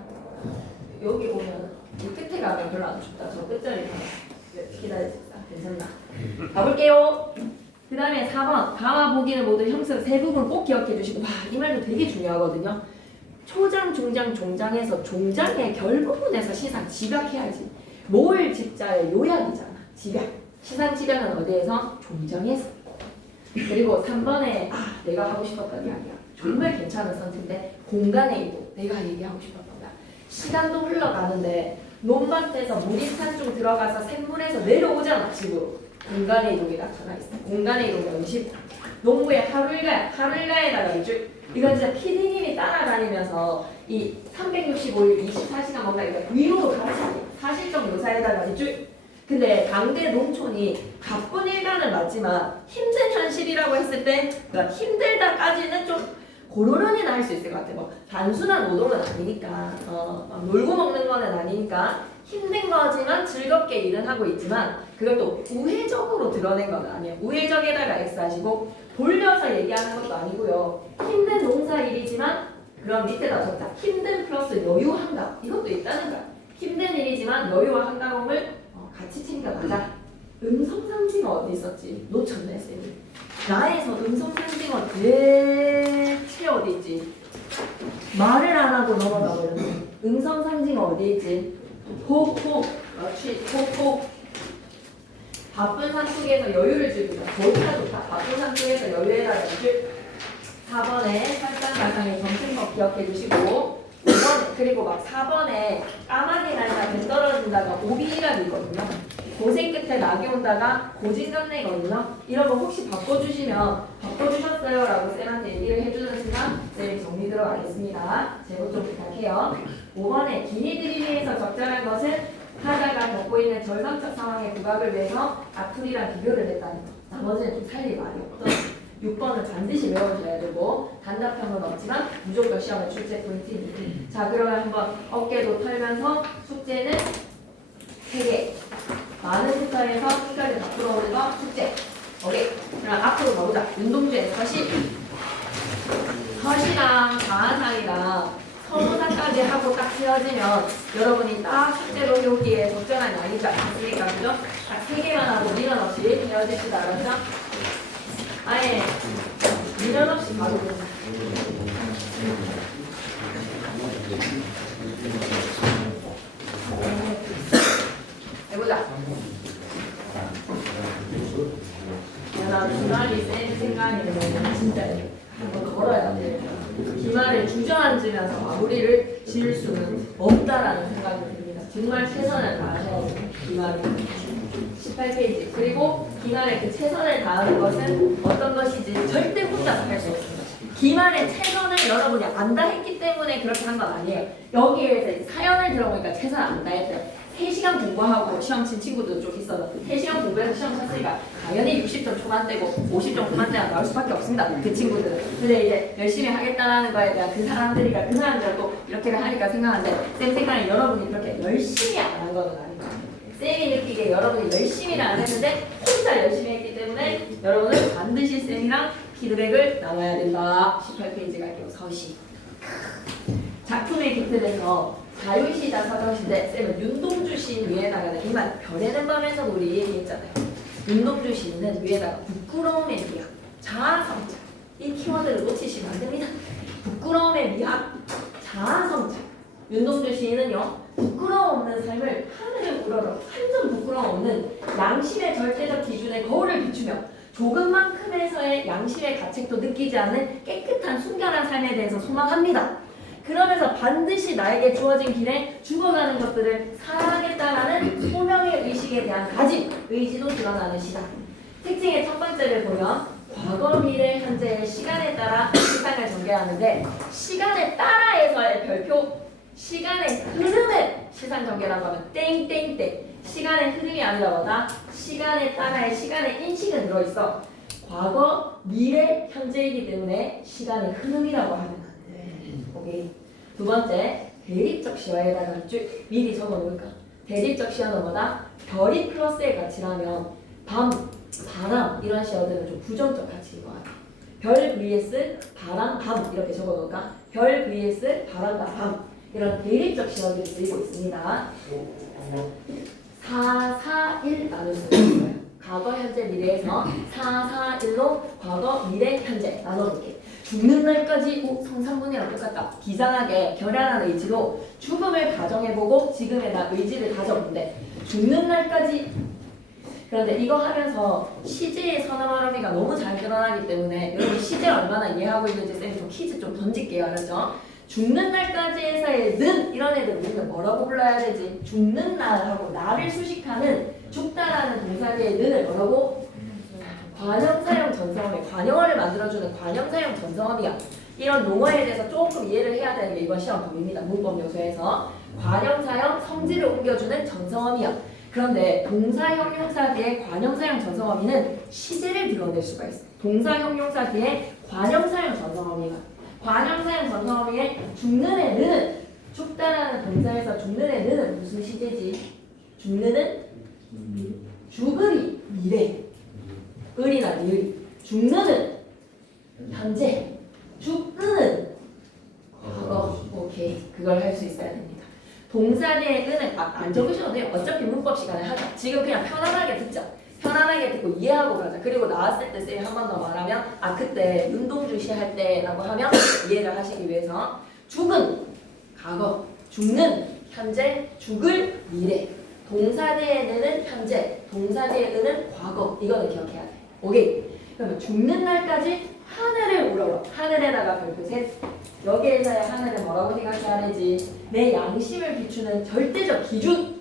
여기 보면 이 끝에 가면 별로 안 춥다. 저 끝자리 기다려주세요. 괜찮나? 가볼게요. 그 다음에 4번 가와 보기는 모두 형성 세 부분 꼭 기억해 주시고 이 말도 되게 중요하거든요. 초장, 중장, 종장에서 종장의 결부분에서 시상 집약해야지. 모을 집자의 요약이잖아. 집약. 시상 집약은 어디에서? 종장에서. 그리고 3번에 내가 하고 싶었던 이야기야. 정말 괜찮은 선택인데 공간의 이동. 내가 얘기하고 싶었던 거야. 시간도 흘러가는데 논밭에서 물이 산중 들어가서 샘물에서 내려오잖아. 집으로. 공간의 이동이 나타나 있어. 공간의 이동 연습. 농부의 하루일가에다가 이건 진짜 PD님이 따라다니면서 이 365일 24시간 뭔가 이렇게 위로로 가르치는 사실적 묘사에다가 근데 당대 농촌이 가쁜 일가는 맞지만 힘든 현실이라고 했을 때 그러니까 힘들다까지는 좀 고르려니는 할 수 있을 것 같아. 뭐 단순한 노동은 아니니까 막 놀고 먹는 거는 아니니까 힘든 거지만 즐겁게 일은 하고 있지만 그걸 또 우회적으로 드러낸 건 아니에요. 우회적에다가 X 하시고 돌려서 얘기하는 것도 아니고요. 힘든 농사일이지만 그럼 밑에다 적자. 힘든 플러스 여유 한가움 이것도 있다는 거야. 힘든 일이지만 여유와 한가움을 같이 챙겨가자. 음성상징어 어디 있었지? 놓쳤네 쌤이. 나에서 음성상징어 대체 어디 있지? 말을 안 하고 넘어가 버렸네. 음성상징어 어디 있지? 호호. 그렇지. 호호. 바쁜 삶 속에서 여유를 즐기자. 좋다. 바쁜 삶 속에서 여유에다가 4번에 설상가상의 점심법 기억해 주시고 5번 그리고 막 4번에 까마귀 날다 배 떨어진다가 오비라고 있거든요. 고생 끝에 낙이 온다가 고진감래거든요. 이런 거 혹시 바꿔주시면 바꿔주셨어요 라고 쌤한테 얘기를 해주는 순간 쌤이 정리 들어가겠습니다. 제보 좀 부탁해요. 5번에 기니들이 위해서 적절한 것은 하다가 겪고 있는 절상적 상황의 부각을 위해서 악플이랑 비교를 했다는 거. 나머지는 좀 살릴 말이 없던 6번은 반드시 외워줘야 되고 단답형은 없지만 무조건 시험에 출제 포인트입니다. 자 그러면 한번 어깨도 털면서 숙제는 3개 많은 숫자에서 끝까지 다 풀어오는 거 숙제. 오케이. 그럼 앞으로 가보자. 운동주의 서시랑 가한상이랑 서문사까지 하고 딱 세워지면 여러분이 딱 숙제로 해오기에 적절한 양이지 않습니까? 그죠? 딱 3개만 하고 미련 없이 헤어집시다. 알았죠? 아예 미련 없이 가도 된다. 해보자. 나 기말이 센 생각이면 진짜 한번 걸어야 돼. 기말을 주저앉으면서 마무리를 지을 수는 없다라는 생각이 듭니다. 정말 최선을 다하셔야 돼요. 기말이 18페이지. 그리고 기말의 그 최선을 다하는 것은 어떤 것이지 절대 혼자서 할 수 없습니다. 기말의 최선을 여러분이 안 다했기 때문에 그렇게 한 건 아니에요. 여기에서 사연을 들어보니까 최선을 안 다했대요. 3시간 공부하고 시험 친 친구들도 좀 있어서 3시간 공부해서 시험 쳤으니까 당연히 60점 초반대고 50점 후반대가 나올 수밖에 없습니다. 그 친구들은. 근데 이제 열심히 하겠다라는 거에 대한 그 사람들도 이렇게 하니까 생각하는데 쌤 생각에 여러분이 그렇게 열심히 안 한 거는 아닌 것 같아요. 쌤이 느끼기에 여러분이 열심히는 안 했는데 혼자 열심히 했기 때문에 여러분은 반드시 쌤이랑 피드백을 나눠야 된다. 18페이지 갈게요. 서시. 작품의 깃들에서 자유시다 서정시인데 쌤은 윤동주 시인 위에다가는 이만 별에는 밤에서 우리 얘기했잖아요. 윤동주 시인은 위에다가 부끄러움의 미학, 자아성찰 이 키워드를 놓치시면 안 됩니다. 부끄러움의 미학, 자아성찰. 윤동주 시인은요 부끄러움 없는 삶을 하늘을 우러러 완전 부끄러움 없는 양심의 절대적 기준에 거울을 비추며 조금만큼에서의 양심의 가책도 느끼지 않는 깨끗한 순결한 삶에 대해서 소망합니다. 그러면서 반드시 나에게 주어진 길에 죽어가는 것들을 사랑하겠다라는 소명의 의식에 대한 다짐, 의지도 드러나는 시다. 특징의 첫 번째를 보면 과거, 미래, 현재의 시간에 따라 세상을 전개하는데 시간에 따라에서의 별표, 시간의 흐름에 시상 전개라고 하면 땡땡땡 시간의 흐름이 아니라 뭐다? 시간에 따라의 시간의 인식은 들어있어. 과거, 미래, 현재이기 때문에 시간의 흐름이라고 하는 거야. 오케이. 두 번째, 대립적 시화에다가 미리 적어놓을까? 대립적 시화는 뭐다? 별이 플러스의 가치라면 밤, 바람 이런 시화들은 좀 부정적 가치인 것 같아. 별 vs 바람, 밤 이렇게 적어놓을까? 별 vs 바람과 밤 이런 대립적 시화들이 쓰이고 있습니다. 4, 4, 1 나눌 수 있어요. 과거, 현재, 미래에서 4, 4, 1로 과거, 미래, 현재 나눠볼게. 죽는 날까지 성산문이랑 똑같다. 기상하게 결연한 의지로 죽음을 가정해보고 지금의 나 의지를 가져본대. 죽는 날까지. 그런데 이거 하면서 시제의 선언화러미가 너무 잘 드러나기 때문에 여러분 시제를 얼마나 이해하고 있는지 쌤이 좀 퀴즈 좀 던질게요. 알았죠? 죽는 날까지에서의 는 이런 애들 우리는 뭐라고 불러야 되지? 죽는 날하고 나를 수식하는 죽다라는 동사의 는을 뭐라고? 관형사형 전성어미, 관형어를 만들어주는 관형사형 전성어미야. 이런 용어에 대해서 조금 이해를 해야 되는 게 이번 시험 범위입니다. 문법 요소에서 관형사형 성질을 옮겨주는 전성어미야. 그런데 동사 형용사 뒤에 관형사형 전성어미는 시제를 드러낼 수가 있어. 동사 형용사 뒤에 관형사형 전성어미가. 관형사형 전성어미의 죽는의 는은 죽다라는 동사에서 죽는의 는은 무슨 시제지? 죽는은 죽으리 미래. 을이나 미을. 죽는은 현재. 죽는은 과거. 오케이. 그걸 할 수 있어야 됩니다. 동사 뒤에 은은 안 적으셔도 돼요. 어차피 문법 시간에 하자. 지금 그냥 편안하게 듣자. 편안하게 듣고 이해하고 가자. 그리고 나왔을 때 쌤이 한 번 더 말하면 그때 윤동주시 할 때라고 하면 이해를 하시기 위해서 죽은 과거, 죽는 현재, 죽을 미래. 동사 뒤에 는은 현재, 동사 뒤에 은은 과거. 이거는 기억해야 돼. 오케이. 그러면 죽는 날까지 하늘을 우러러. 하늘에다가 별표 셋. 여기에서의 하늘을 뭐라고 생각해야 되지? 내 양심을 비추는 절대적 기준.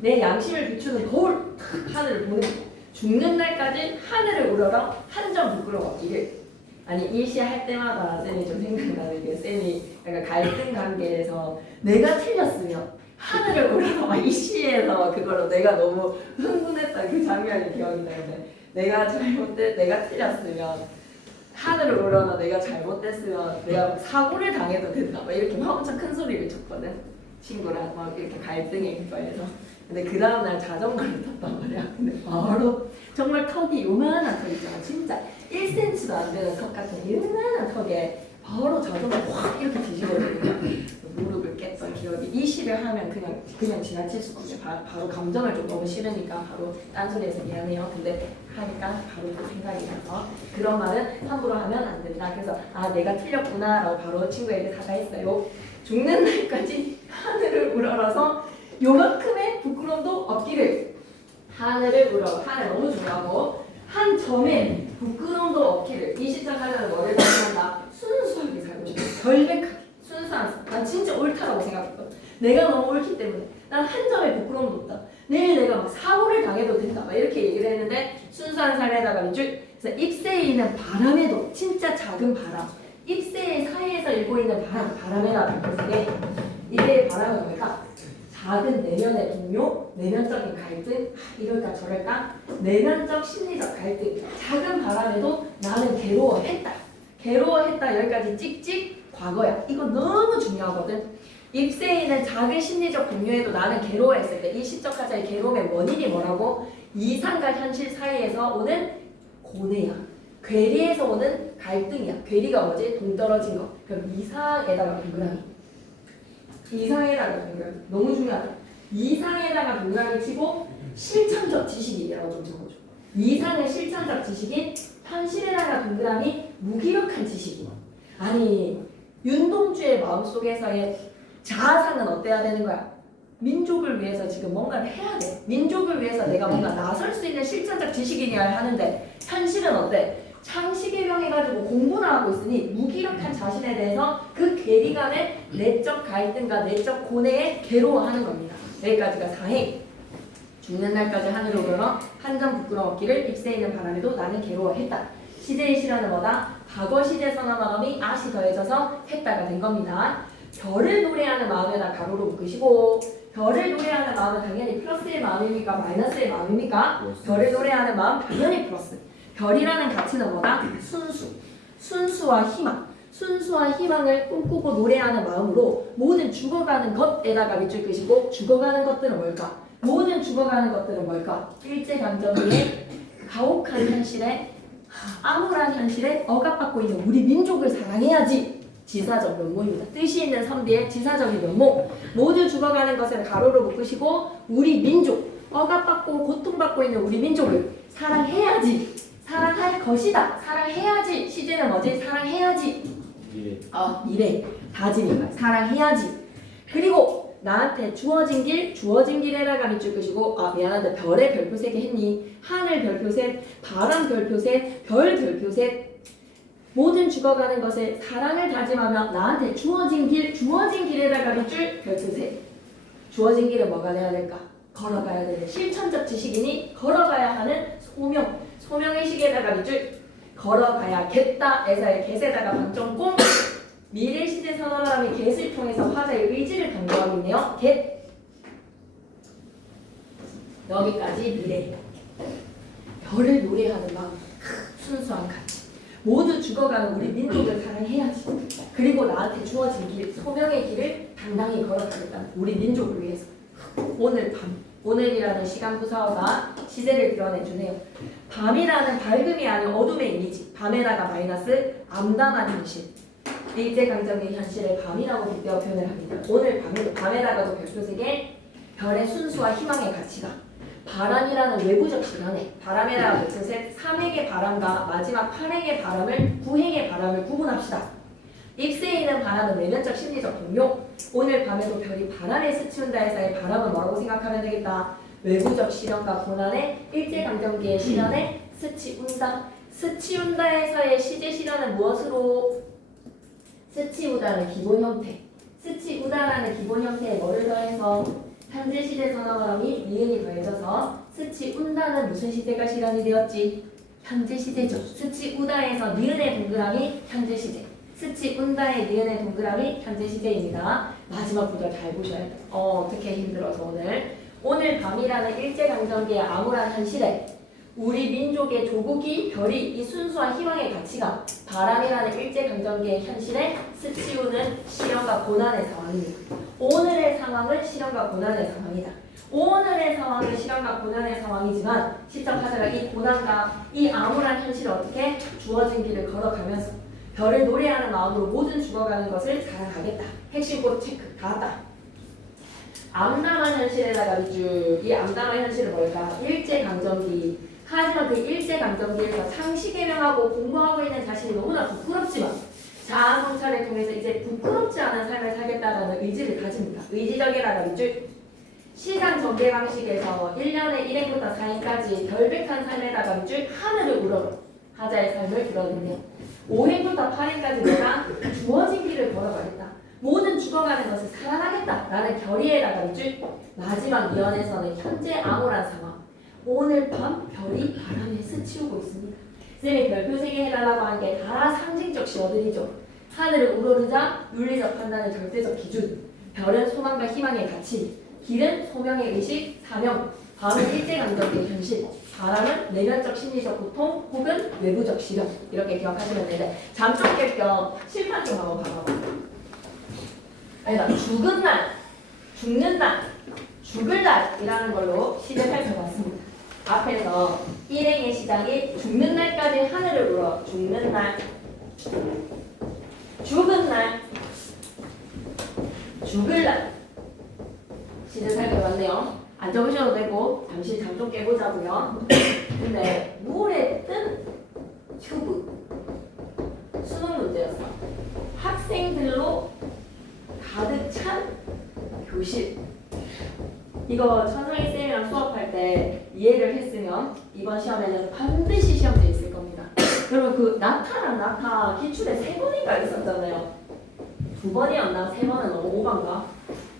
내 양심을 비추는 거울. 하늘을 보는. 죽는 날까지 하늘을 우러러 한 점 부끄러워지길. 아니 이 시 할 때마다 쌤이 좀 생각나는 게 쌤이 약간 갈등 관계에서 내가 틀렸으면 하늘을 우러러 이 시에서 그거로 내가 너무 흥분했던 그 장면이 기억이 나는데 내가 틀렸으면 하늘을 우러러 내가 잘못됐으면 내가 사고를 당해도 된다 막 이렇게 막 엄청 큰 소리를 쳤거든. 친구랑 막 이렇게 갈등의 거에서. 근데 그 다음날 자전거를 탔단 말이야. 근데 바로 정말 턱이 요만한 턱 있잖아. 진짜 1cm도 안 되는 턱 같은 요만한 턱에 바로 자전거 확 이렇게 뒤집어지니까 무릎을 깼던 기억이. 이 시를 하면 그냥 지나칠 수가 없네. 바로 감정을 좀 너무 싫으니까 바로 딴소리해서 미안해요. 근데 하니까 바로 또 생각이 나서 그런 말은 함부로 하면 안 된다. 그래서 내가 틀렸구나 라고 바로 친구에게 사과했어요. 죽는 날까지 하늘을 우러러서 요만큼의 부끄러움도 없기를. 하늘을 우러러. 하늘 너무 중요하고 한 점에 부끄러움도 없기를. 이 시점 하나는 뭐를 말한다? 순수하게 살고 싶어. 결백하게. 순수한 삶. 난 진짜 옳다라고 생각했거든. 내가 너무 옳기 때문에 난 한 점에 부끄러움도 없다. 내일 내가 막 사고를 당해도 된다. 막 이렇게 얘기를 했는데 순수한 삶에다가 밑줄. 그래서 잎새에 있는 바람에도 진짜 작은 바람. 잎새 사이에서 일고 있는 바람에다 별표색에 이게 바람은 뭘까? 작은 내면의 동요, 내면적인 갈등, 이럴까 저럴까? 내면적 심리적 갈등. 작은 바람에도 나는 괴로워했다. 괴로워했다 여기까지 찍찍 과거야. 이거 너무 중요하거든. 잎새에 있는 작은 심리적 동요에도 나는 괴로워했을 때 이 시적 화자의 괴로움의 원인이 뭐라고? 이상과 현실 사이에서 오는 고뇌야. 괴리에서 오는 갈등이야. 괴리가 뭐지? 동떨어진 거. 그럼 이상에다가 동그라미. 이상에다가 동그라미. 너무 중요하다. 이상에다가 동그라미 치고 실천적 지식이라고 좀 적어줘. 이상의 실천적 지식인 현실에다가 동그라미 무기력한 지식이. 아니 윤동주의 마음속에서의 자아상은 어때야 되는 거야? 민족을 위해서 지금 뭔가를 해야 돼. 민족을 위해서 내가 뭔가 나설 수 있는 실천적 지식인이어야 하는데 현실은 어때? 창시개명해가지고 공부나 하고 있으니 무기력한 자신에 대해서 그 괴리감의 내적 갈등과 내적 고뇌에 괴로워하는 겁니다. 여기까지가 4행. 죽는 날까지 하늘을 우러러 한 점 부끄러움 없기를 잎새에 있는 바람에도 나는 괴로워했다. 시제의 실현은 뭐다? 과거 시제 선언 마음이 아시 더해져서 했다가 된 겁니다. 별을 노래하는 마음에다 가로로 묶으시고 별을 노래하는 마음은 당연히 플러스의 마음입니까? 마이너스의 마음입니까? 별을 노래하는 마음 당연히 플러스. 별이라는 가치는 뭐다? 순수와 희망. 순수한 희망을 꿈꾸고 노래하는 마음으로 모든 죽어가는 것에다가 밑줄 끄시고 죽어가는 것들은 뭘까? 모든 죽어가는 것들은 뭘까? 일제강점기의 가혹한 현실에 암울한 현실에 억압받고 있는 우리 민족을 사랑해야지. 지사적 면모입니다. 뜻이 있는 선비의 지사적인 면모. 모두 죽어가는 것을 가로로 묶으시고 우리 민족, 억압받고 고통받고 있는 우리 민족을 사랑해야지. 사랑할 것이다. 사랑해야지. 시제는 뭐지? 사랑해야지. 미래. 다짐이다. 사랑해야지. 그리고 나한테 주어진 길에다가 밑줄 끄시고 미안한데 별의 별표 3개 했니? 하늘 별표 셋, 바람 별표 셋, 별 별표 셋. 모든 죽어가는 것에 사랑을 다짐하며 나한테 주어진 길에다가 밑줄 별표 셋. 주어진 길은 뭐가 돼야 될까? 걸어가야 되는 실천적 지식이니 걸어가야 하는 소명의 시계에다가 밑줄 걸어가야겠다에서의 get에다가 방점공. 미래 시제 선언함이 get을 통해서 화자의 의지를 강조하고 있네요. get. 여기까지 미래. 별을 노래하는 마음. 순수한 가치. 모두 죽어가는 우리 민족을 사랑해야지. 그리고 나한테 주어진 길, 소명의 길을 당당히 걸어가겠다. 우리 민족을 위해서. 오늘 밤, 오늘이라는 시간 구사어가 시제를 드러내주네요. 밤이라는 밝음이 아닌 어둠의 이미지. 밤에다가 마이너스 암담한 현실. 일제강점기 현실을 밤이라고 빗대어 표현을 합니다. 오늘 밤에다가도 별표 3개, 별의 순수와 희망의 가치가. 바람이라는 외부적 질환에 바람에다가 별표 셋, 3행의 바람과 마지막 8행의 바람을 9행의 바람을 구분합시다. 잎새에 있는 바람은 내면적 심리적 동요. 오늘 밤에도 별이 바람에 스치운다에서의 바람은 뭐라고 생각하면 되겠다. 외부적 시련과 고난에 일제강점기의 시련에 스치운다. 스치운다에서의 시제 시련은 무엇으로? 스치우다는 기본 형태. 스치우다라는 기본 형태에 뭐를 더해서 현재 시제 선어감이 니은이 더해져서 스치운다는 무슨 시제가 실현이 되었지? 현재 시제죠. 스치우다에서 니은의 동그라미 현재 시제. 스치운다의 니은의 동그라미 현재 시제입니다. 마지막 구절 잘 보셔야 돼요. 어떻게 힘들어서 오늘 밤이라는 일제강점기의 암울한 현실에 우리 민족의 조국이 별이 이 순수한 희망의 가치가 바람이라는 일제강점기의 현실에 스치우는 시련과 고난의 상황입니다. 오늘의 상황은 시련과 고난의 상황이다. 오늘의 상황은 시련과 고난의 상황이지만 시적 화자가 이 고난과 이 암울한 현실을 어떻게 주어진 길을 걸어가면서 별을 노래하는 마음으로 모든 죽어가는 것을 사랑하겠다. 핵심 꼭 체크 다 왔다. 암담한 현실에다가 밑줄. 이 암담한 현실은 뭘까? 일제강점기 하지만 그 일제강점기에서 상시개명하고 공부하고 있는 자신이 너무나 부끄럽지만 자아 성찰을 통해서 이제 부끄럽지 않은 삶을 살겠다라는 의지를 가집니다. 의지적이라는 밑줄. 시상 전개 방식에서 1년에 1행부터 4행까지 결백한 삶에다가 밑줄 하늘을 우러러 하자의 삶을 드러내며 5행부터 8행까지 내가 주어진 길을 걸어가겠다. 모든 죽어가는 것을 살아나겠다. 라는 결의에다가 밑줄 마지막 위원에서는 현재 암울한 상황. 오늘 밤 별이 바람에 스치우고 있습니다. 쌤이 별표 3개 해달라고 한 게 다 상징적 신호들이죠. 하늘을 우러르자 윤리적 판단의 절대적 기준. 별은 소망과 희망의 가치. 길은 소명의 의식, 사명. 밤은 일제감정의 현실. 바람은 내면적 심리적 고통 혹은 외부적 시련. 이렇게 기억하시면 되는데 잠 좀 깰 겸 실판 좀 한번 봐봐. 아니다. 죽은 날, 죽는 날, 죽을 날이라는 걸로 시를 살펴봤습니다. 앞에서 일행의 시작이 죽는 날까지 하늘을 울어 죽는 날, 죽은 날, 죽을 날 시를 살펴봤네요. 안 적으셔도 되고 잠시 잠 좀 깨보자고요. 근데 물에 뜬 튜브 수능 문제였어. 학생들로 가득 찬 교실. 이거 천상희 쌤이랑 수업할 때 이해를 했으면 이번 시험에는 반드시 시험지에 있을 겁니다. 그러면 그 낙타랑 낙타 기출에 3번인가 있었잖아요. 2번이었나? 3번은 너무 오반가?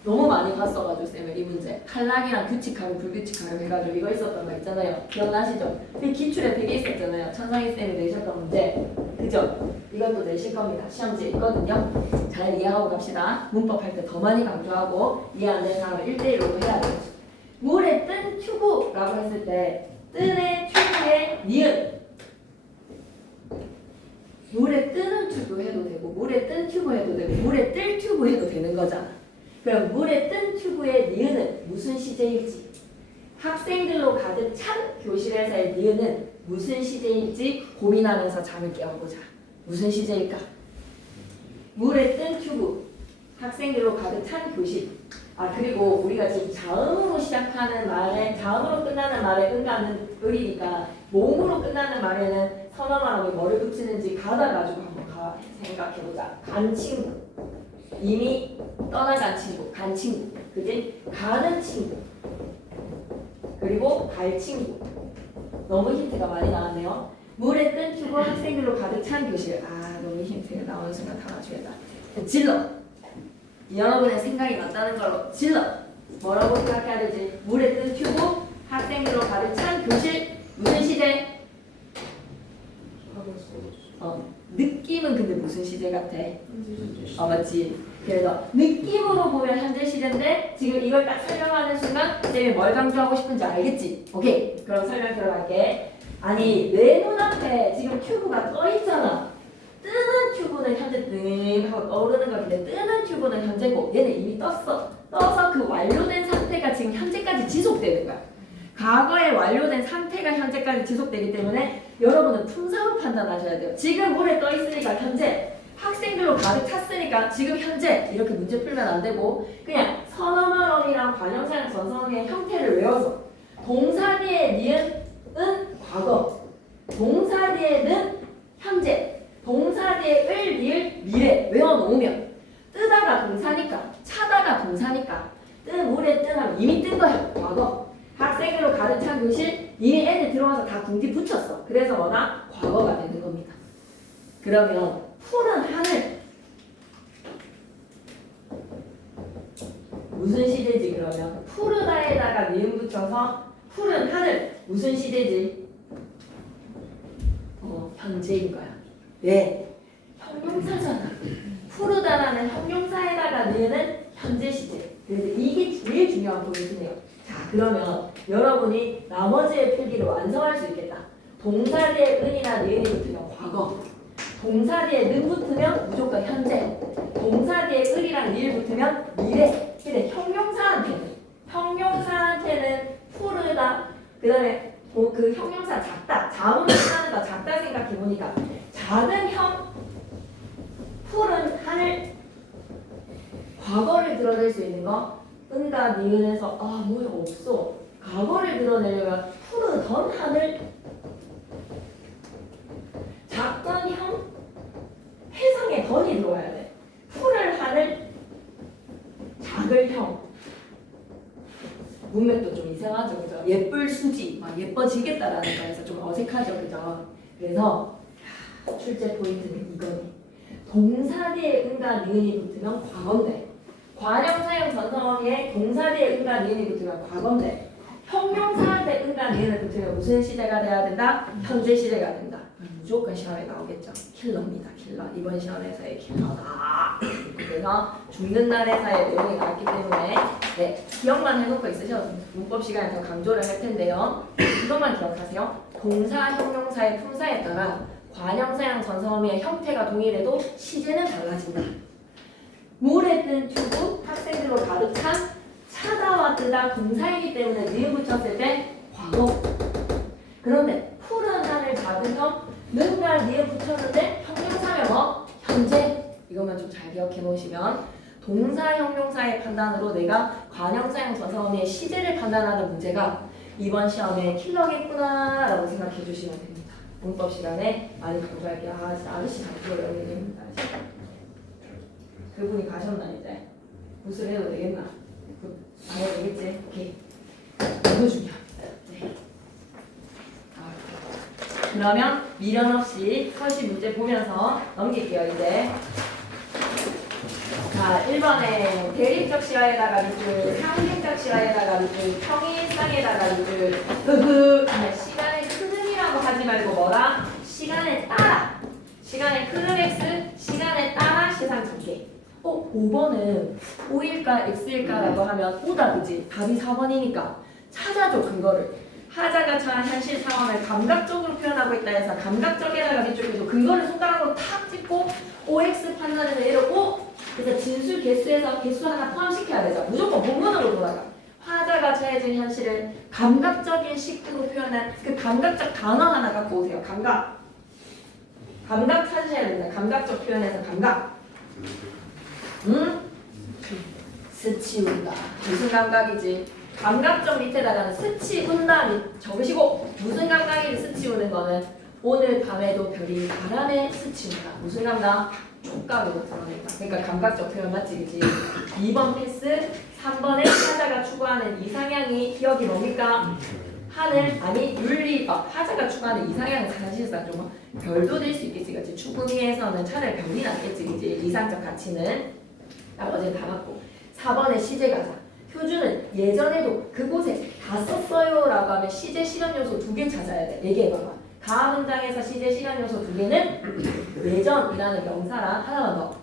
너무 많이 봤어가지고 쌤을 이 문제 탈락이랑 규칙하고 불규칙하고 해가지고 이거 있었던 거 있잖아요. 기억나시죠? 그 기출에 되게 있었잖아요. 천상희 쌤이 내셨던 문제 그죠? 이것도 내실 겁니다. 시험지에 있거든요. 잘 이해하고 갑시다. 문법 할 때 더 많이 강조하고 이해 안 되는 사람은 1대1로도 해야 돼요. 물에 뜬 튜브라고 했을 때 뜬의 튜브의 니은 물에 뜨는 튜브 해도 되고 물에 뜬 튜브 해도 되고 물에 뜰 튜브 해도 되는 거잖아. 그럼 물에 뜬 튜브의 니은은 무슨 시제일지 학생들로 가득 찬 교실에서의 니은은 무슨 시제일지 고민하면서 잠을 깨워보자. 무슨 시제일까? 물에 뜬 튜브 학생들로 가득 찬 교실. 아 그리고 우리가 지금 자음으로 시작하는 말에 자음으로 끝나는 말에 은가는 을이니까 모음으로 끝나는 말에는 선어말하고 뭐를 붙이는지 가다 가지고 한번 생각해보자. 간 친구 이미 떠나간 친구 간 친구 그지? 가는 친구 그리고 갈 친구. 너무 힌트가 많이 나왔네요. 물에 뜬 튜브 학생들로 가득 찬 교실. 아 너무 힌트가 나오는 순간 담아줘야겠다. 질러. 여러분의 생각이 맞다는 걸로 질러. 뭐라고 생각해야 되지? 물에 뜬 튜브 학생들로 가득 찬 교실. 무슨 시대? 느낌은 근데 무슨 시대 같아? 맞지? 그래서 느낌으로 보면 현재 시대인데 지금 이걸 딱 설명하는 순간 쌤이 뭘 강조하고 싶은지 알겠지? 오케이 그럼 설명 들어갈게. 아니 내 눈앞에 지금 튜브가 떠 있잖아. 뜨는 튜브는 현재 뜸 하고 떠오르는 거긴데 뜨는 튜브는 현재고 얘는 이미 떴어. 떠서 그 완료된 상태가 지금 현재까지 지속되는 거야. 과거에 완료된 상태가 현재까지 지속되기 때문에 여러분은 품사로 판단하셔야 돼요. 지금 물에 떠 있으니까 현재, 학생들로 가득 찼으니까 지금 현재 이렇게 문제 풀면 안 되고 그냥 선어말어미랑 관형사랑 전선어미의 형태를 외워서 동사 뒤에 니은은 과거, 동사 뒤에는 현재, 동사 뒤에 을, 니을, 미래 외워놓으면 뜨다가 동사니까 차다가 동사니까 뜬 물에 뜨면 이미 뜬 거야 과거. 학생으로 가득 찬 교실 이미 애들 들어와서 다 궁디 붙였어. 그래서 뭐나 과거가 되는 겁니다. 그러면 푸른 하늘 무슨 시대지? 그러면 푸르다에다가 미음 붙여서 푸른 하늘 무슨 시대지? 현재인 거야. 왜? 형용사잖아. 푸르다라는 형용사에다가 니은 현재 시제. 그래서 이게 제일 중요한 포인트네요. 자 그러면 여러분이 나머지의 필기를 완성할 수 있겠다. 동사 뒤에 은이나 니은이 붙으면 과거, 동사 뒤에 는 붙으면 무조건 현재, 동사 뒤에 을이랑 니을 붙으면 미래. 근데 형용사한테는 푸르다, 그 다음에 그 형용사 작다, 자음으로 끝나는 거 작다 생각해보니까 작은 형, 푸른 하늘, 과거를 드러낼 수 있는 거 은과 니은에서 뭐야 없어. 과거를 드러내려면 푸르던 하늘, 건이 들어와야 돼. 풀을 하는 작을 형. 문맥도 좀 이상하죠, 그죠? 예쁠 수지, 막 예뻐지겠다라는 거에서 좀 어색하죠, 그죠? 그래서 출제 포인트는 이거네. 동사 뒤에 은과 니은이 붙으면 과거인데, 관형사형 전성어미에 동사 뒤에 은과 니은이 붙으면 과거인데, 형용사한테 은과 니은을 붙으면 무슨 시제가 돼야 된다? 현재 시제가 된다. 무조건 시험에 나오겠죠. 킬러입니다, 킬러. 이번 시험에서의 킬러다. 그래서 죽는 날에서의 내용이 나왔기 때문에 네, 기억만 해놓고 있으셔도 됩니다. 문법 시간에 더 강조를 할 텐데요. 이것만 기억하세요. 동사, 형용사의 품사에 따라 관형사형 전성어미의 형태가 동일해도 시제는 달라진다. 물에 뜬 튜브, 학생들로 가득 찬 차다와 뜨다 동사이기 때문에 니은 붙였을 때 과거. 그런데 푸른 하늘 작은 형, 는날 니은 붙였는데 형용사면 현재. 이것만 좀 잘 기억해 놓으시면 동사, 형용사의 판단으로 내가 관형사형 전성어미의 시제를 판단하는 문제가 이번 시험에 킬러겠구나 라고 생각해 주시면 됩니다. 문법 시간에 많이 강조할게요. 아 진짜 아저씨 잘 들어요. 여기입니다. 그분이 가셨나 이제? 무술 해도 되겠나? 안 해도 되겠지? 오케이. 너무 중요합니다. 네. 그러면 미련 없이 서시 문제 보면서 넘길게요. 이제 자 1번에 대립적 시화에다가 밑줄, 상징적 시화에다가 밑줄, 평일상에다가 밑줄. 시간의 흐름이라고 하지 말고 뭐라? 시간에 따라. 시간의 흐름 x, 시간에 따라 시상 전개. 5번은 O일까 X일까라고 하면 O다 그지? 답이 4번이니까 찾아줘 근거를. 하자가 처한 현실 상황을 감각적으로 표현하고 있다 해서 감각적에다가 밑줄에서 근거를 손가락으로 탁 찍고 OX 판단을 내려고 그래서 진술 개수에서 개수 하나 포함시켜야 되죠. 무조건 본문으로 돌아가. 화자가 처해진 현실을 감각적인 식으로 표현한 그 감각적 단어 하나 갖고 오세요. 감각. 감각 찾으셔야 됩니다. 감각적 표현에서 감각. 스치운다. 무슨 감각이지? 감각적 밑에다가는 스치운다 적으시고 무슨 감각이 스치우는 거는 오늘 밤에도 별이 바람에 스치운다. 무슨 감각? 촉각으로 드러낸다. 그러니까 감각적 표현 맞지 그지? 2번 패스, 3번에 화자가 추구하는 이상향이 기억이 뭡니까? 하늘 아니 윤리법. 화자가 추구하는 이상향은 사실상 좀 별도 될 수 있겠지 그치? 추구미에서는 차라리 별이 낫겠지 그치? 이상적 가치는 딱 어제 다 맞고. 4번에 시제 가자. 효주는 예전에도 그곳에 갔었어요 라고 하면 시제 실현 요소 2개 찾아야 돼. 얘기해봐봐. 다음 문장에서 시제 실현 요소 2개는 예전이라는 명사랑 하나만 더.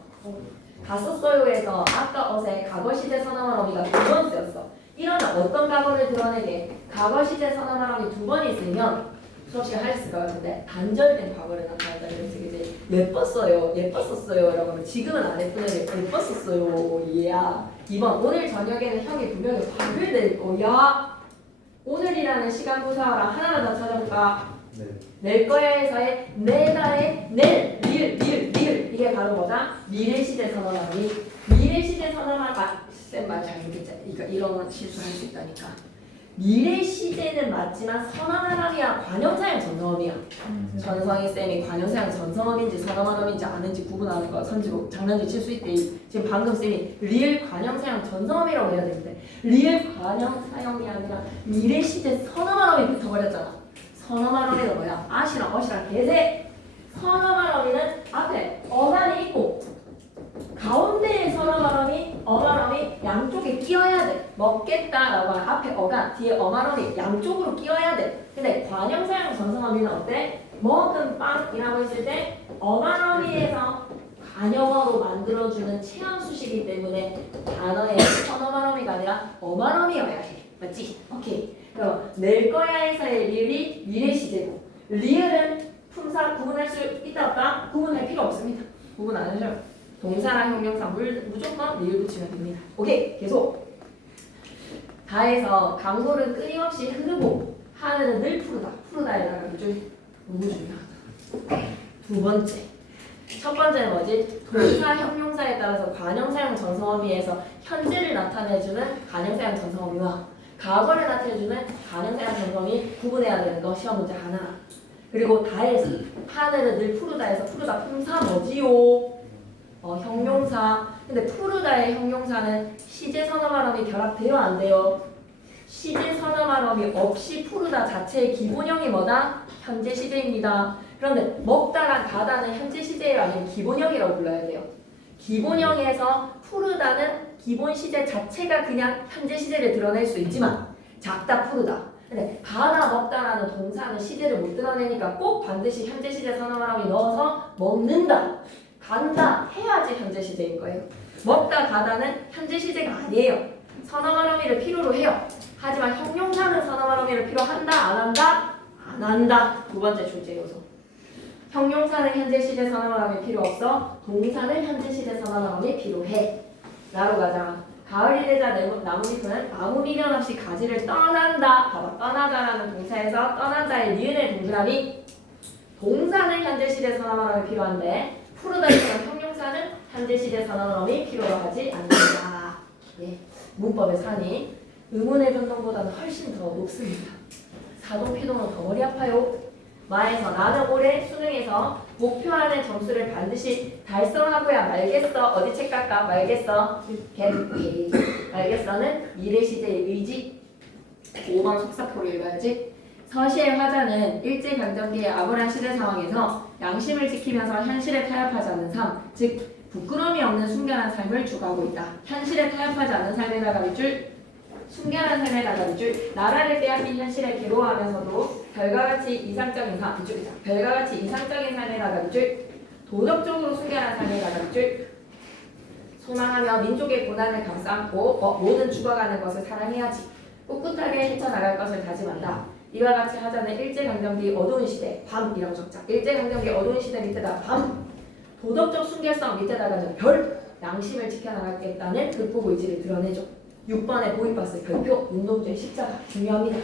갔었어요에서 아까 어제 과거 시제 선언한 어미가 2번 쓰였어. 이러면 어떤 과거를 드러내게? 과거 시제 선언한 어미 2번 있으면 수업시간 할 것 같은데 단절된 과거를 나타낸다. 그래서 이제 예뻤어요, 예뻤었어요 라고 하면 지금은 안 예쁘네, 예뻤었어요. 이야. 2번 오늘 저녁에는 형이 분명히 밥을 낼 거야. 오늘이라는 시간 부사랑 하나만 더 찾아볼까? 네. 낼 거야에서의 내다의 낼, 리을 이게 바로 뭐다? 미래 시제 선언하기. 미래 시제 선언하기 쌤말 잘못했지. 이런 실수할 수 있다니까. 미래 시제는 맞지만 선언하람이야 관형사형 전성어미야. 전성희 쌤이 관형사형 전성어미인지 선언하람인지 아는지 구분하는 거 선지고 장난질 칠 수 있대. 지금 방금 쌤이 리을 관형사형 전성어미라고 해야 되는데 리을 관형사형이 아니라 미래 시제 선언하람이 붙어버렸잖아. 선어말어미는 뭐야? 아시랑 어시랑 개세. 선어말어미는 앞에 어간이 있고 가운데에 선어말어미, 어말어미 양쪽에 끼어야 돼. 먹겠다라고 하면 앞에 어간, 뒤에 어말어미 양쪽으로 끼어야 돼. 근데 관형사형 전성어미는 어때? 먹은 빵이라고 했을 때 어말어미에서 관형어로 만들어주는 체험수식이기 때문에 단어의 선어말어미가 아니라 어말어미여야 해. 맞지? 오케이. 그럼 낼 거야에서의 리을이 미래 시제고 리을은 품사 구분할 수 있다 없다? 구분할 필요 없습니다. 구분 안 하셔요. 동사랑 형용사 무조건 리을 붙이면 됩니다. 오케이. 계속. 다해서 강물은 끊임없이 흐르고 하늘은 늘 푸르다. 푸르다에다가 이쪽 너무 중요하다. 2번째. 첫 번째는 뭐지? 동사, 형용사에 따라서 관형사형 전성어미에서 현재를 나타내주는 관형사형 전성어미와 과거를 나타내주는 관형사형 전성어미 구분해야 되는 거 시험 문제 하나. 그리고 다해서 하늘은 늘 푸르다에서 푸르다 품사 뭐지요? 형용사. 근데 푸르다의 형용사는 시제 선어 발음이 결합돼요 안 돼요? 시제 선어 발음이 없이 푸르다 자체의 기본형이 뭐다? 현재 시제입니다. 그런데 먹다랑 가다는 현재 시제예요 아니면 기본형이라고 불러야 돼요? 기본형에서 푸르다는 기본 시제 자체가 그냥 현재 시제를 드러낼 수 있지만 작다 푸르다. 근데 가다 먹다라는 동사는 시제를 못 드러내니까 꼭 반드시 현재 시제 선어 발음이 넣어서 먹는다. 간다 해야지 현재 시제인 거예요. 먹다 가다는 현재 시제가 아니에요. 선어말어미를 필요로 해요. 하지만 형용사는 선어말어미를 필요한다 안 한다? 안 한다. 두 번째 존재 요소. 형용사는 현재 시제 선어말어미 필요 없어. 동사는 현재 시제 선어말어미 필요해. 나로 가자. 가을이 되자 나뭇잎은 아무 미련 없이 가지를 떠난다. 봐봐 떠나다라는 동사에서 떠난다의 니은의 동그라미. 동사는 현재 시제 선어말어미 필요한데 푸르다처럼 형용사는 현재 시제 선어말어미 필요로 하지 않는다. 예. 문법의 산이 의문의 변동보다는 훨씬 더 높습니다. 사동 피동은 더 머리 아파요. 마에서 나는 올해 수능에서 목표하는 점수를 반드시 달성하고야 말겠어. 어디 책 갈까? 말겠어. get. 말겠어는 미래 시제의 의지. 5번 속사포를 읽어야지. 서시의 화자는 일제강점기의 암울한 시대 상황에서 양심을 지키면서 현실에 타협하지 않는 삶, 즉 부끄러움이 없는 순결한 삶을 추구하고 있다. 현실에 타협하지 않는 삶에 나갈 줄, 순결한 삶에 나갈 줄, 나라를 빼앗긴 현실에 괴로워하면서도 별과 같이 이상적인 삶, 이쪽이다. 별과 같이 이상적인 삶에 나갈 줄, 도덕적으로 순결한 삶에 나갈 줄, 소망하며 민족의 고난을 감싸안고 모든 죽어가는 것을 사랑해야지. 꿋꿋하게 헤쳐나갈 것을 다짐한다. 이와 같이 하자는 일제강점기 어두운 시대, 밤이라고 적자. 일제강점기 어두운 시대 밑에다 밤. 도덕적 순결성 밑에다가 별. 양심을 지켜나가겠다는 극복 의지를 드러내죠. 6번의 보이박스 별표, 운동주의 십자가 중요합니다.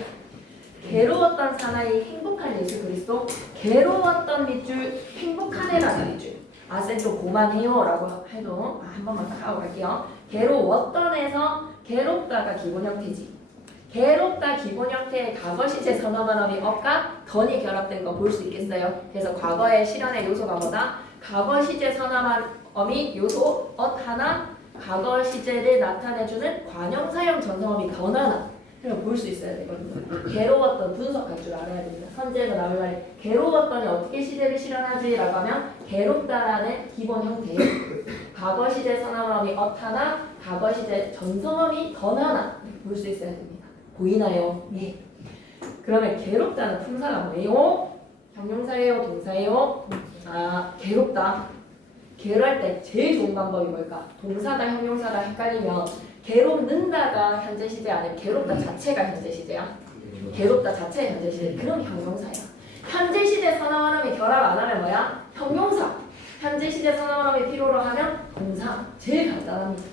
괴로웠던 사나이 행복한 예수 그리스도. 괴로웠던 밑줄 행복한 밑줄. 쌤 좀 고만해요 라고 해도 한 번만 딱 하고 갈게요. 괴로웠던에서 괴롭다가 기본 형태지. 괴롭다 기본 형태의 과거 시제 선어만음이 어가 던이 결합된 거 볼 수 있겠어요. 그래서 과거의 실현의 요소가 뭐다? 과거 시제 선어만음이 요소 하나 과거 시제를 나타내주는 관형사형 전성음이 던 하나. 그럼 볼 수 있어야 되거든요. 괴로웠던 분석할 줄 알아야 됩니다. 선제에서 나올 말이 괴로웠더니 어떻게 시제를 실현하지? 라고 하면 괴롭다라는 기본 형태예요. 과거 시제 선어음이 하나 과거 시제 전성음이 던 하나 볼 수 있어야 됩니다. 보이나요? 예. 그러면 괴롭다는 품사가 뭐예요? 형용사예요? 동사예요? 괴롭다. 괴로울 때 제일 좋은 방법이 뭘까? 동사다 형용사다 헷갈리면 괴롭는다가 현재 시제 아니면 괴롭다 자체가 현재 시제야? 괴롭다 자체가 현재 시제. 그럼 형용사야. 현재 시제 선어원음이 결합 안 하면 뭐야? 형용사. 현재 시제 선어원음이 필요로 하면 동사. 제일 간단합니다.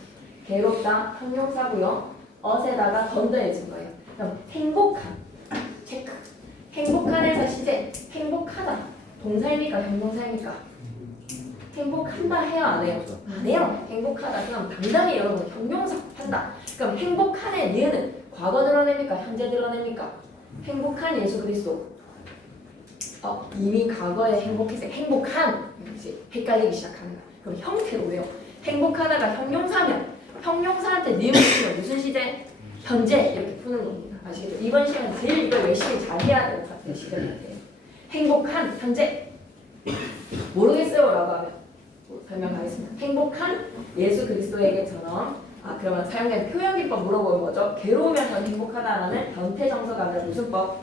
괴롭다 형용사고요. 어세다가 던더해진 거예요. 그럼 행복한 체크. 행복한에서 시제 행복하다 동사입니까 형용사입니까? 행복한다 해요 안 해요? 안 해요. 행복하다 그럼 당장에 여러분 형용사 한다. 그럼 행복한의 니은은 과거 드러냅니까? 현재 드러냅니까? 행복한 예수 그리스도. 이미 과거에 행복했어요. 행복한 이제 헷갈리기 시작하는 거야. 그럼 형태로 왜요? 행복하다가 형용사면 형용사한테 니은 붙이면 무슨 시제? 현재 이렇게 푸는 겁니다. 아시겠죠? 이번 시간 제일 이걸 열심히 잘해야 될 것 같아요. 시간인데 행복한 현재 모르겠어요 라고 하면 설명하겠습니다. 행복한 예수 그리스도에게처럼 그러면 사용된 표현기법 물어보는 거죠. 괴로우면서 행복하다라는 변태정서가 아니라 무슨 법?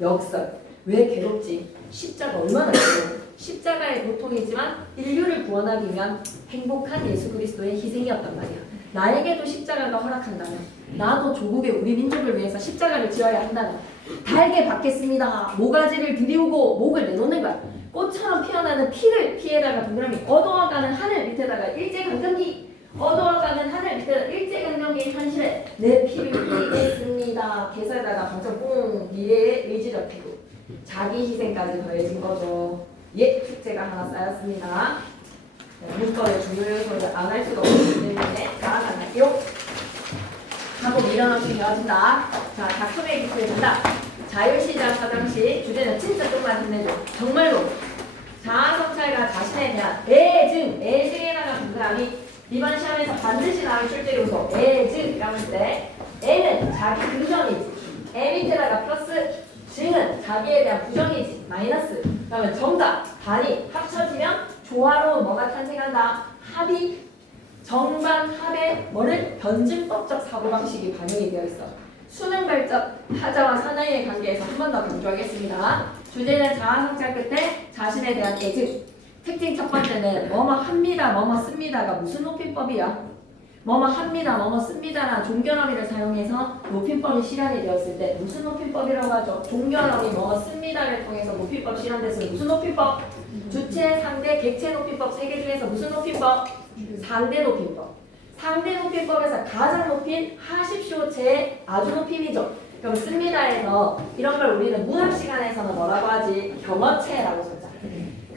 역설. 왜 괴롭지? 십자가 얼마나 괴로워. 십자가의 고통이지만 인류를 구원하기 위한 행복한 예수 그리스도의 희생이었단 말이야. 나에게도 십자가가 허락한다면 나도 조국의 우리 민족을 위해서 십자가를 지어야 한다면 달게 받겠습니다. 모가지를 들이우고 목을 내놓는 거야. 꽃처럼 피어나는 피를 피에다가 동그라미 어두워가는 하늘 밑에다가 일제강점기 어두워가는 하늘 밑에다가 일제강점기 현실에 내 피를 흘리겠습니다. 개사에다가 방점 뽕 미래의 의지력 태도 자기 희생까지 더해진 거죠. 예, 숙제가 하나 쌓였습니다. 문법의 중요 요소를 안 할 수가 없기 때문에 자, 갈게요. 하고 밀어넣기 배워진다. 자, 작품의 기술을 된다. 자유시장 사장시 주제는 진짜 좀만 힘내줘. 정말로 자아성찰과 자신에 대한 애증에다가 동그라미. 이번 시험에서 반드시 나올 출제리 요소 애증이라고 할 때 애는 자기 긍정이지, 애 밑에다가 플러스, 증은 자기에 대한 부정이지, 마이너스. 그러면 정답 반이 합쳐지면 조화로운 뭐가 탄생한다? 합이. 정반 합의 뭐를 변증법적 사고방식이 반영이 되어 있어. 수능 발전 타자와 사나이의 관계에서 한 번 더 강조하겠습니다. 주제는 자아성찰 끝에 자신에 대한 애증. 특징 첫 번째는 뭐뭐 합니다, 뭐뭐 씁니다가 무슨 높임법이야? 뭐뭐 합니다, 뭐뭐 씁니다라는 종결어미를 사용해서 높임법이 실현이 되었을 때 무슨 높임법이라고 하죠? 종결어미 뭐뭐 씁니다를 통해서 높임법 실현됐으면 무슨 높임법? 주체, 상대, 객체 높임법 세 개 중에서 무슨 높임법? 상대 높임법. 상대 높임법에서 가장 높인 하십시오체의 아주 높임이죠. 그럼 씁니다에서 이런 걸 우리는 문학 시간에서는 뭐라고 하지? 경어체라고 썼잖아.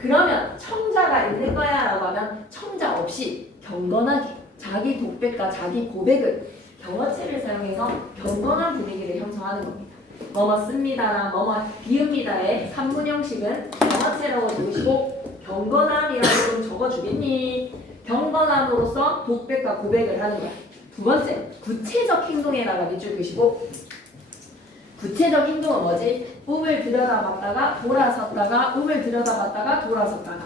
그러면 청자가 있는 거야 라고 하면 청자 없이 경건하게 자기 독백과 자기 고백을 경어체를 사용해서 경건한 분위기를 형성하는 겁니다. 뭐뭐 씁니다나 뭐뭐 비읍니다의 3분 형식은 경어체라고 적으시고 경건함이라고 좀 적어주겠니? 경건함으로써 독백과 고백을 하는 거야. 두 번째, 구체적 행동에다가 밑줄 그시고 구체적 행동은 뭐지? 음을 들여다봤다가 돌아섰다가 음을 들여다봤다가 돌아섰다가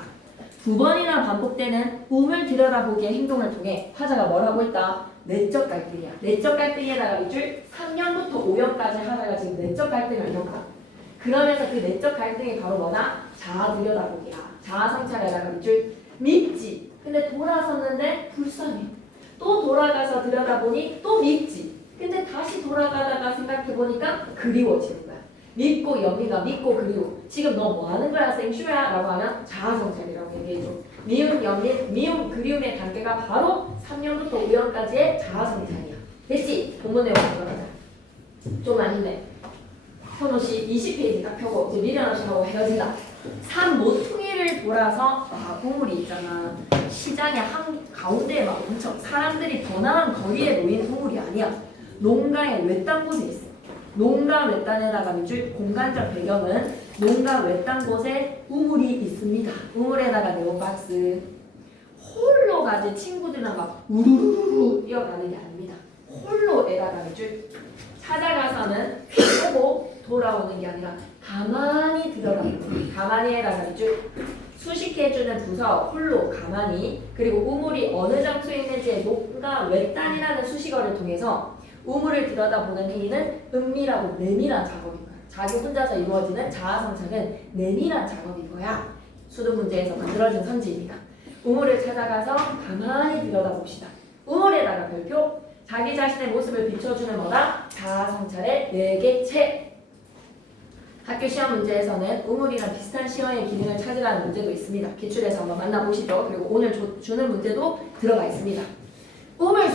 두 번이나 반복되는 음을 들여다보기의 행동을 통해 화자가 뭘 하고 있다? 내적 갈등이야. 내적 갈등에다가 밑줄 3년부터 5년까지 하다가 지금 내적 갈등을 겪다. 그러면서 그 내적 갈등이 바로 뭐냐? 자아 들여다보기야. 자아 성찰에다가 밑줄 밉지. 근데 돌아섰는데 불쌍해. 또 돌아가서 들여다보니 또 밉지. 근데 다시 돌아가다가 생각해보니까 그리워지는 거야. 밉고 여기가 밉고 그리워. 지금 너 뭐 하는 거야 생슈야? 라고 하면 자아성찰이라고 얘기해줘. 미움, 연민, 미움, 그리움의 단계가 바로 3년부터 5년까지의 자아성찰이야. 됐지? 본문 내용 들어가자. 좀만 힘내. 현호씨 20페이지 딱 펴고 이제 미련없이하고 헤어진다. 산 모퉁이를 돌아서 동물이 있잖아. 시장의 한 가운데에 막 엄청 사람들이 번화한 거리에 놓인 동물이 아니야. 농가의 외딴 곳에 있어. 농가 외딴에다가 밑줄 공간적 배경은 농가 외딴 곳에 우물이 있습니다. 우물에다가 네오박스. 홀로 가진 친구들이랑 막 우르르르 뛰어가는 게 아닙니다. 홀로에다가 밑줄 찾아가서는 휘고 돌아오는 게 아니라 가만히 들여다보는. 가만히에다가 밑줄 수식해주는 부서 홀로 가만히. 그리고 우물이 어느 장소에 있는지의 농가 외딴이라는 수식어를 통해서 우물을 들여다보는 행위는 은밀하고 내밀한 작업인 거야. 자기 혼자서 이루어지는 자아성찰은 내밀한 작업인 거야. 수능 문제에서 만들어진 선지입니다. 우물을 찾아가서 가만히 들여다봅시다. 우물에다가 별표. 자기 자신의 모습을 비춰주는 뭐다? 자아성찰의 4개체. 학교 시험 문제에서는 우물이랑 비슷한 시어의 기능을 찾으라는 문제도 있습니다. 기출에서 한번 만나보시죠. 그리고 오늘 주는 문제도 들어가 있습니다. 우물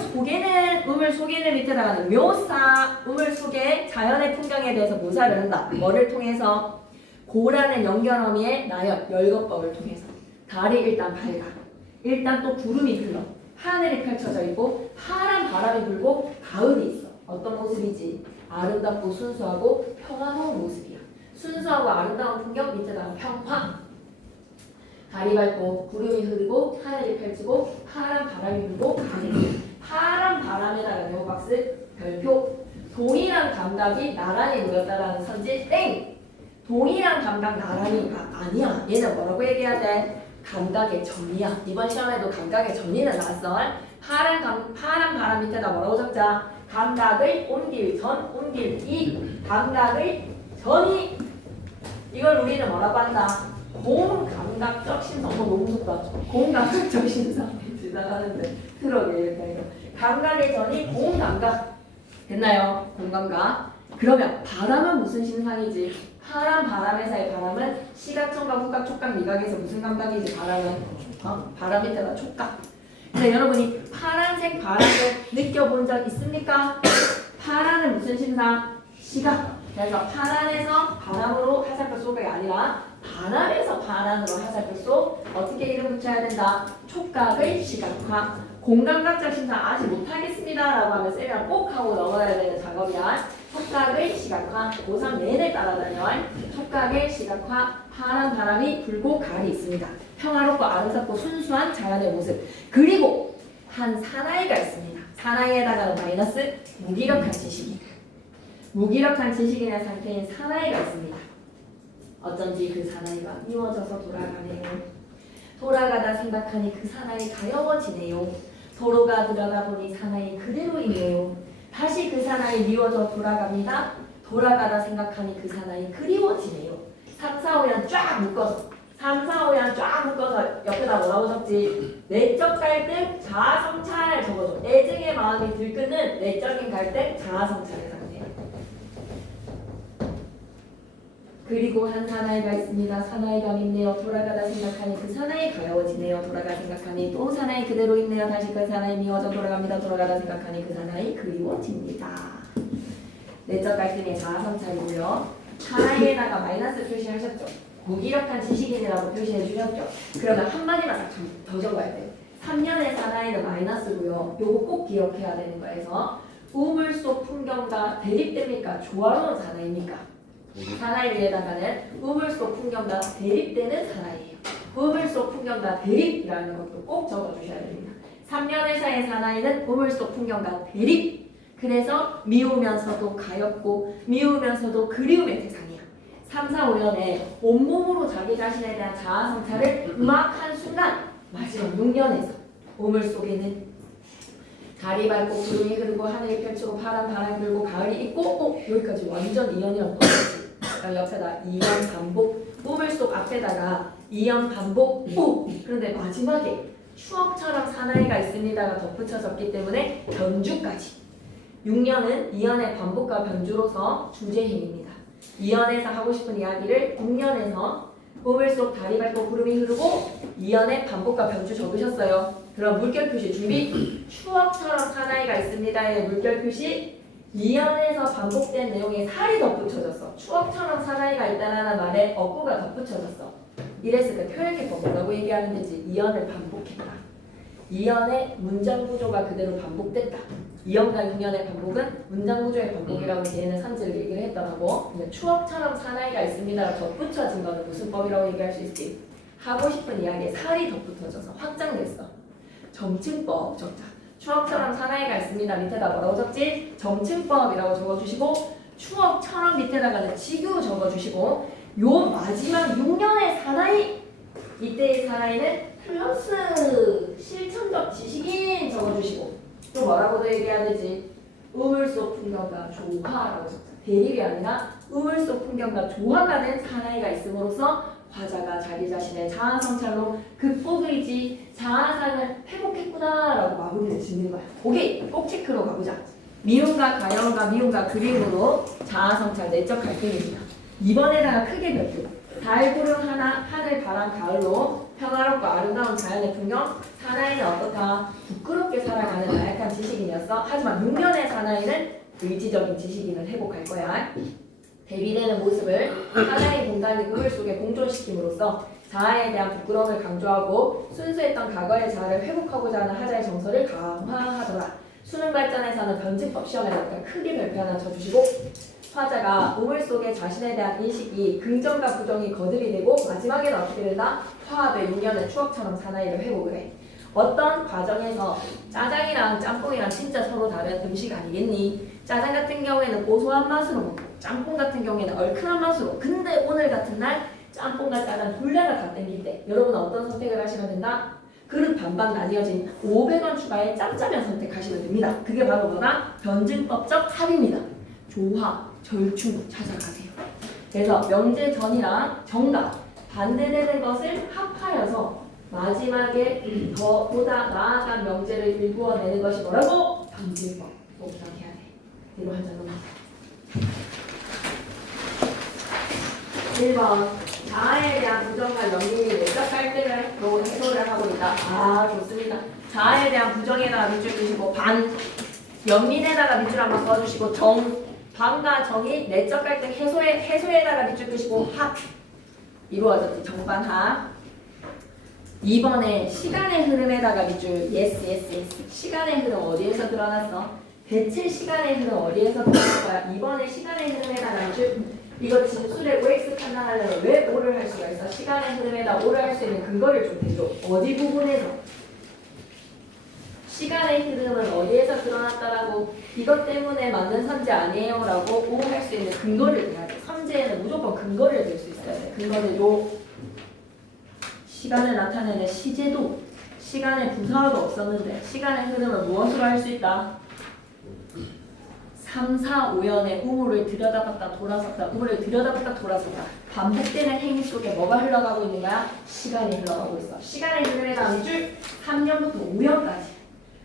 속에는 밑에다가는 묘사. 우물 속의 자연의 풍경에 대해서 묘사를 한다. 뭐를 통해서? 고라는 연결어미의 나연, 열거법을 통해서. 달이 일단 밝아. 일단 또 구름이 흘러. 하늘이 펼쳐져 있고 파란 바람이 불고 가을이 있어. 어떤 모습이지? 아름답고 순수하고 평화로운 모습이야. 순수하고 아름다운 풍경 밑에다가 평화. 달이 밝고 구름이 흐르고 하늘이 펼치고 파란 바람이 불고 가을이. 파란 바람에다가 네오박스 별표. 동일한 감각이 나란히 모였다라는 선지 땡. 동일한 감각 나란히가 아니야. 얘는 뭐라고 얘기해야 돼? 감각의 전이야. 이번 시험에도 감각의 전이는 나왔어. 파란 바람 밑에다 뭐라고 적자? 감각을 옮길 전, 옮길 이. 감각의 전이. 이걸 우리는 뭐라고 한다? 공감각적 신성. 너무 무섭다. 공감각적 신성. 지나가는데 그러게. 감각의 전이 공감각. 됐나요? 공감각. 그러면 바람은 무슨 신상이지? 파란 바람에서의 바람은 시각청각, 후각, 촉각, 미각에서 무슨 감각이지? 바람은 바람 밑에다 촉각. 근데 여러분이 파란색 바람을 느껴본 적 있습니까? 파란은 무슨 신상? 시각. 그래서 파란에서 바람으로 화살표 쏘기가 아니라 바람에서 바람으로 화살표 쏘. 어떻게 이름 붙여야 된다? 촉각의 시각화. 공감각적 신상 아직 못하겠습니다 라고 하면 쌤이랑 꼭 하고 넘어가야 되는 작업이야. 첫 촉각의 시각화, 고3 내내 따라다녀 촉각의 시각화, 파란 바람이 불고 가을이 있습니다. 평화롭고 아름답고 순수한 자연의 모습. 그리고 한 사나이가 있습니다. 사나이에다가 마이너스 무기력한 지식인. 무기력한 지식인의 상태인 사나이가 있습니다. 어쩐지 그 사나이가 미워져서 돌아가네요. 돌아가다 생각하니 그 사나이 가여워지네요. 도로가 들여다보니 사나이 그대로이네요. 다시 그 사나이 미워져 돌아갑니다. 돌아가다 생각하니 그 사나이 그리워지네요. 3, 4, 5년 쫙 묶어서 3, 4, 5년 쫙 묶어서 옆에다 뭐라고 적지? 내적 갈등, 자아 성찰 적어줘. 애증의 마음이 들끓는 내적인 갈등, 자아 성찰의 상태. 그리고 한 사나이가 있습니다. 사나이가 밉네요. 돌아가다 생각하니 그 사나이 가여워지네요. 돌아가 생각하니 또 사나이 그대로 있네요. 다시 그 사나이 미워져 돌아갑니다. 돌아가다 생각하니 그 사나이 그리워집니다. 내적 갈등의 자아 성찰이고요. 사나이에다가 마이너스 표시하셨죠. 무기력한 지식인이라고 표시해 주셨죠. 그러면 한마디만 더 적어야 돼요. 3년의 사나이는 마이너스고요. 요거 꼭 기억해야 되는 거에서 우물 속 풍경과 대립됩니까? 조화로운 사나이입니까? 사나이 위에다가는 우물 속 풍경과 대립되는 사나이예요. 우물 속 풍경과 대립이라는 것도 꼭 적어주셔야 됩니다. 3년의 사이의 사나이는 우물 속 풍경과 대립. 그래서 미우면서도 가엽고 미우면서도 그리움의 대상이야. 3, 4, 5년에 온몸으로 자기 자신에 대한 자아 성찰을 막 한 순간 마지막 6년에서 우물 속에는 달이 밝고 구름이 흐르고 하늘이 펼치고 파란 바람이 불고 가을이 있고 여기까지 완전 이연이랑 똑같이 옆에다 이연 반복 우물 속 앞에다가 이연 반복 그런데 마지막에 추억처럼 사나이가 있습니다가 덧붙여졌기 때문에 변주까지 6년은 이연의 반복과 변주로서 주제행입니다. 이연에서 하고 싶은 이야기를 6년에서 우물 속 달이 밝고 구름이 흐르고 이연의 반복과 변주 적으셨어요. 그럼 물결 표시 준비. 추억처럼 사나이가 있습니다의 물결 표시. 이연에서 반복된 내용에 살이 덧붙여졌어. 추억처럼 사나이가 있다는 말에 어구가 덧붙여졌어. 이랬을 때 표현기법 뭐라고 얘기하는 데지? 이연을 반복했다. 이연의 문장 구조가 그대로 반복됐다. 이연과 6년의 반복은 문장 구조의 반복이라고 뒤에는 산지를 얘기를 했더라고. 근데 추억처럼 사나이가 있습니다가 덧붙여진 거는 무슨 법이라고 얘기할 수 있지? 하고 싶은 이야기에 살이 덧붙어져서 확장됐어. 점층법 적자. 추억처럼 사나이가 있습니다. 밑에다 뭐라고 적지? 점층법이라고 적어주시고 추억처럼 밑에다가는 지규 적어주시고 요 마지막 6년의 사나이 이때의 사나이는 플러스 실천적 지식인 적어주시고 또 뭐라고도 얘기해야 되지? 우물 속 풍경과 조화라고 적자. 대립이 아니라 우물 속 풍경과 조화가 된 사나이가 있음으로써 화자가 자기 자신의 자아 성찰로 극복의지 자아상을 회복했구나라고 마무리를 짓는 거야. 오케이, 꼭 체크로 가보자. 미움과 가여움과 미움과 그리움으로 자아 성찰 내적 갈등입니다. 이번에다가 크게 별표. 달, 구름, 하나, 하늘, 바람, 가을로 평화롭고 아름다운 자연의 풍경. 사나이는 어떻다? 부끄럽게 살아가는 나약한 지식인이었어. 하지만 6년의 사나이는 의지적인 지식인을 회복할 거야. 대비되는 모습을 하나의 공간의 우물 속에 공존시킴으로써 자아에 대한 부끄러움을 강조하고 순수했던 과거의 자아를 회복하고자 하는 하자의 정서를 강화하더라. 수능 발전에서는 변증법 시험에다가 크게 별표 하나 쳐주시고 화자가 우물 속에 자신에 대한 인식이 긍정과 부정이 거듭이 되고 마지막에는 어떻게 된다? 화합의 6년의 추억처럼 사나이를 회복을 해. 어떤 과정에서 짜장이랑 짬뽕이랑 진짜 서로 다른 음식 아니겠니? 짜장 같은 경우에는 고소한 맛으로 먹고 짬뽕 같은 경우에는 얼큰한 맛으로. 근데 오늘 같은 날 짬뽕과 짜장 둘 다가 다 땡길 때 여러분은 어떤 선택을 하시면 된다? 그릇 반반 나뉘어진 500원 추가의 짬짜면 선택하시면 됩니다. 그게 바로 뭐다? 변증법적 합입니다. 조화, 절충 찾아가세요. 그래서 명제 전이랑 정답 반대되는 것을 합하여서 마지막에 더보다 나아간 명제를 일구어내는 것이 뭐라고? 변증법. 꼭 기억해야 돼. 뒤로 한 장 넘어가세요. 1번 자아에 대한 부정과 연민이 내적 갈등으로 해소를 하고 있다. 아 좋습니다. 자아에 대한 부정에다가 밑줄 그시고 반 연민에다가 밑줄 한번 써주시고 정 반과 정이 내적 갈등 해소에다가 밑줄 그시고 합 이루어졌지. 정반합. 2번에 시간의 흐름에다가 밑줄 yes. 시간의 흐름 어디에서 드러났어? 대체 시간의 흐름 어디에서 들어갈 거야? 이번에 시간의 흐름에다가 이거 진술의 OX 판단하려면 왜 O를 할 수가 있어? 시간의 흐름에다 O를 할 수 있는 근거를 좀 대줘. 어디 부분에서? 시간의 흐름은 어디에서 드러났다라고 이것 때문에 맞는 선제 아니에요 라고 O 할 수 있는 근거를 대야 돼. 선제에는 무조건 근거를 댈 수 있어야 돼. 근거를 줘. 시간을 나타내는 시제도 시간의 부사도 없었는데 시간의 흐름을 무엇으로 할 수 있다? 3, 4, 5연의 우물을 들여다봤다 돌아섰다 우물을 들여다봤다 돌아섰다 반복되는 행위 속에 뭐가 흘러가고 있는 거야? 시간이 흘러가고 있어. 시간의 흐름에 다음 줄 3년부터 5년까지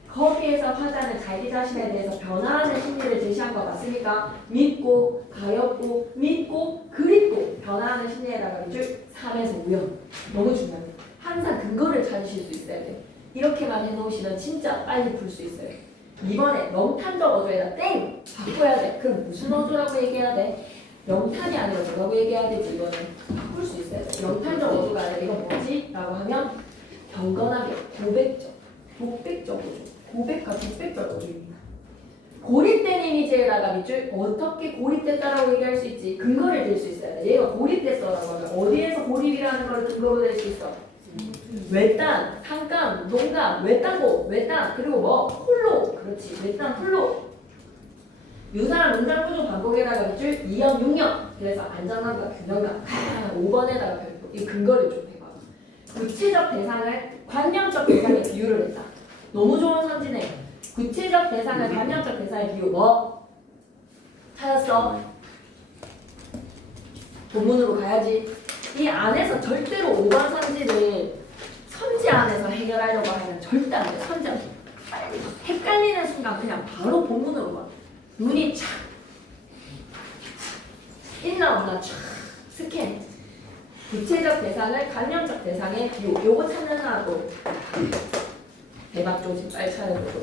거기에서 화자는 자기 자신에 대해서 변화하는 심리를 제시한 거 맞습니까? 믿고 가엾고 믿고 그립고 변화하는 심리에다가 줄 3에서 5년 너무 중요해. 항상 근거를 찾으실 수 있어야 돼. 이렇게만 해놓으시면 진짜 빨리 풀 수 있어요. 이번에 명탄적 어조에다 땡! 바꿔야 돼. 그럼 무슨 어조라고 얘기해야 돼? 명탄이 아니라 뭐라고 얘기해야 되지? 이거는 바꿀 수 있어야 돼. 명탄적 어조가 아니라 이건 뭐지? 라고 하면 경건하게 고백적, 독백적 어조. 고백과 독백적 어조입니다. 고립된 이미지에다가 밑줄 어떻게 고립됐다라고 얘기할 수 있지? 근거를 댈 수 있어야 돼. 얘가 고립됐어라고 하면 어디에서 고립이라는 걸 근거로 댈 수 있어? 외딴, 상감, 농감, 외딴고, 외딴, 그리고 뭐? 홀로. 그렇지. 외딴, 홀로. 유사한 문장 구조 반복에다가 밑줄 2연, 6연. 그래서 안전함과 균형감. 5번에다가 별표. 이 근거를 좀 해봐. 구체적 대상을 관념적 대상에 비유를 했다. 너무 좋은 선지네. 구체적 대상을 관념적 대상에 비유 뭐? 찾았어? 본문으로 가야지. 이 안에서 절대로 5번 선지를 선지 안에서 해결하려고 하면 절대 안 돼. 선지 안에서 빨리 헷갈리는 순간 그냥 바로 본문으로 가. 눈이 착 있나 없나 촥 스캔. 구체적 대상을 관념적 대상에 비유. 요거 찾는 사람도 대박 조심 빨리 찾아보고.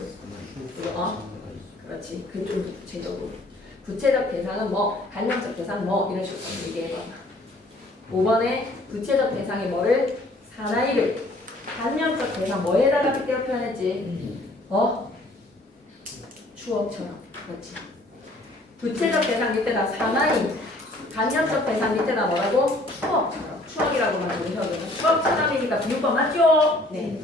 그렇지. 그 좀 구체적으로. 구체적 대상은 뭐, 관념적 대상 뭐 이런 식으로 얘기해봐. 5번에 구체적 대상이 뭐를? 사나이를. 관념적 대상 뭐에다가 빗대어 표현했지? 추억처럼. 그렇지. 구체적 대상 밑에다 사나이. 관념적 대상 밑에다 뭐라고? 추억처럼. 추억이라고 말하면 추억처럼이니까 비유법 맞죠? 네.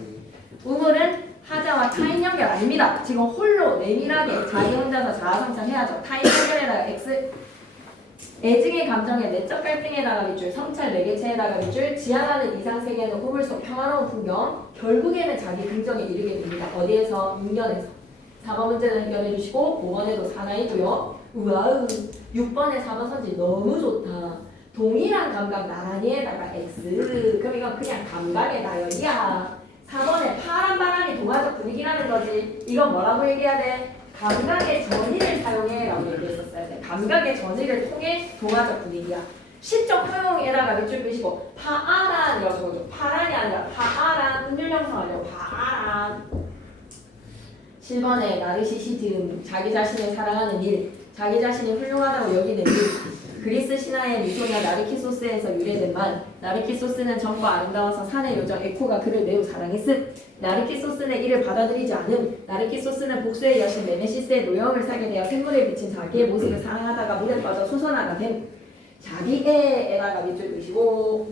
우물은 하자와 타인 연결 아닙니다. 지금 홀로 내밀하게 자기 혼자서 자아성찰해야죠. 타인 연결에다가 X 애증의 감정에 내적 갈등에다가 밑줄 성찰 매개체에다가 밑줄 지향하는 이상 세계는 우물 속 평화로운 풍경 결국에는 자기 긍정에 이르게 됩니다. 어디에서? 6년에서 4번 문제는 해결해 주시고 5번에도 사나이고요. 우와우 6번에 4번 선지 너무 좋다. 동일한 감각 나란히에다가 X 그럼 이건 그냥 감각의 나열이야. 4번에 파란 바람이 동화적 분위기라는 거지. 이건 뭐라고 얘기해야 돼? 감각의 전이를 사용해 라고 얘기했었어야 돼. 감각의 전이를 통해 동화적 분위기야. 시적 허용에다가 밑줄 끄시고 파아란이라고 적어줘. 파란이 아니라 파아란. 은율형성 아니고 파아란. 7번에 나르시시즘 자기 자신을 사랑하는 일. 자기 자신이 훌륭하다고 여기는 일. 그리스 신화의 미소녀 나르키소스에서 유래된 말. 나르키소스는 정과 아름다워서 산의 요정 에코가 그를 매우 사랑했음. 나르키소스는 이를 받아들이지 않음. 나르키소스는 복수의 여신 네메시스의 노여움을 사게 되어 샘물에 비친 자기의 모습을 사랑하다가 물에 빠져 솟아나가 됨. 자기애에다가 밑줄 그시고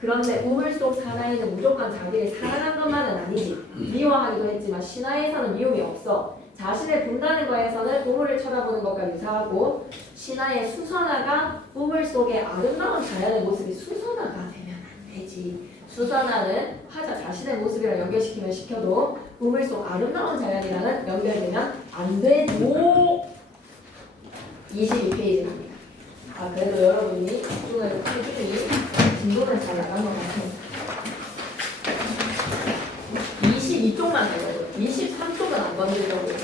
그런데 우물 속 사나이는 무조건 자기를 사랑한 것만은 아니지. 미워하기도 했지만 신화에서는 미움이 없어. 자신을 본다는 거에서는 우물을 쳐다보는 것과 유사하고 신화의 수선화가 우물 속의 아름다운 자연의 모습이 수선화가 되면 안 되지. 수선화는 화자 자신의 모습이랑 연결시키면 시켜도 우물 속 아름다운 자연이랑은 연결되면 안 되고 22페이지 갑니다. 그래도 여러분이 집중을 꾸준히 진도는 잘 나간 것 같아요. 22쪽만 해요. 23쪽은 안 건드려고요.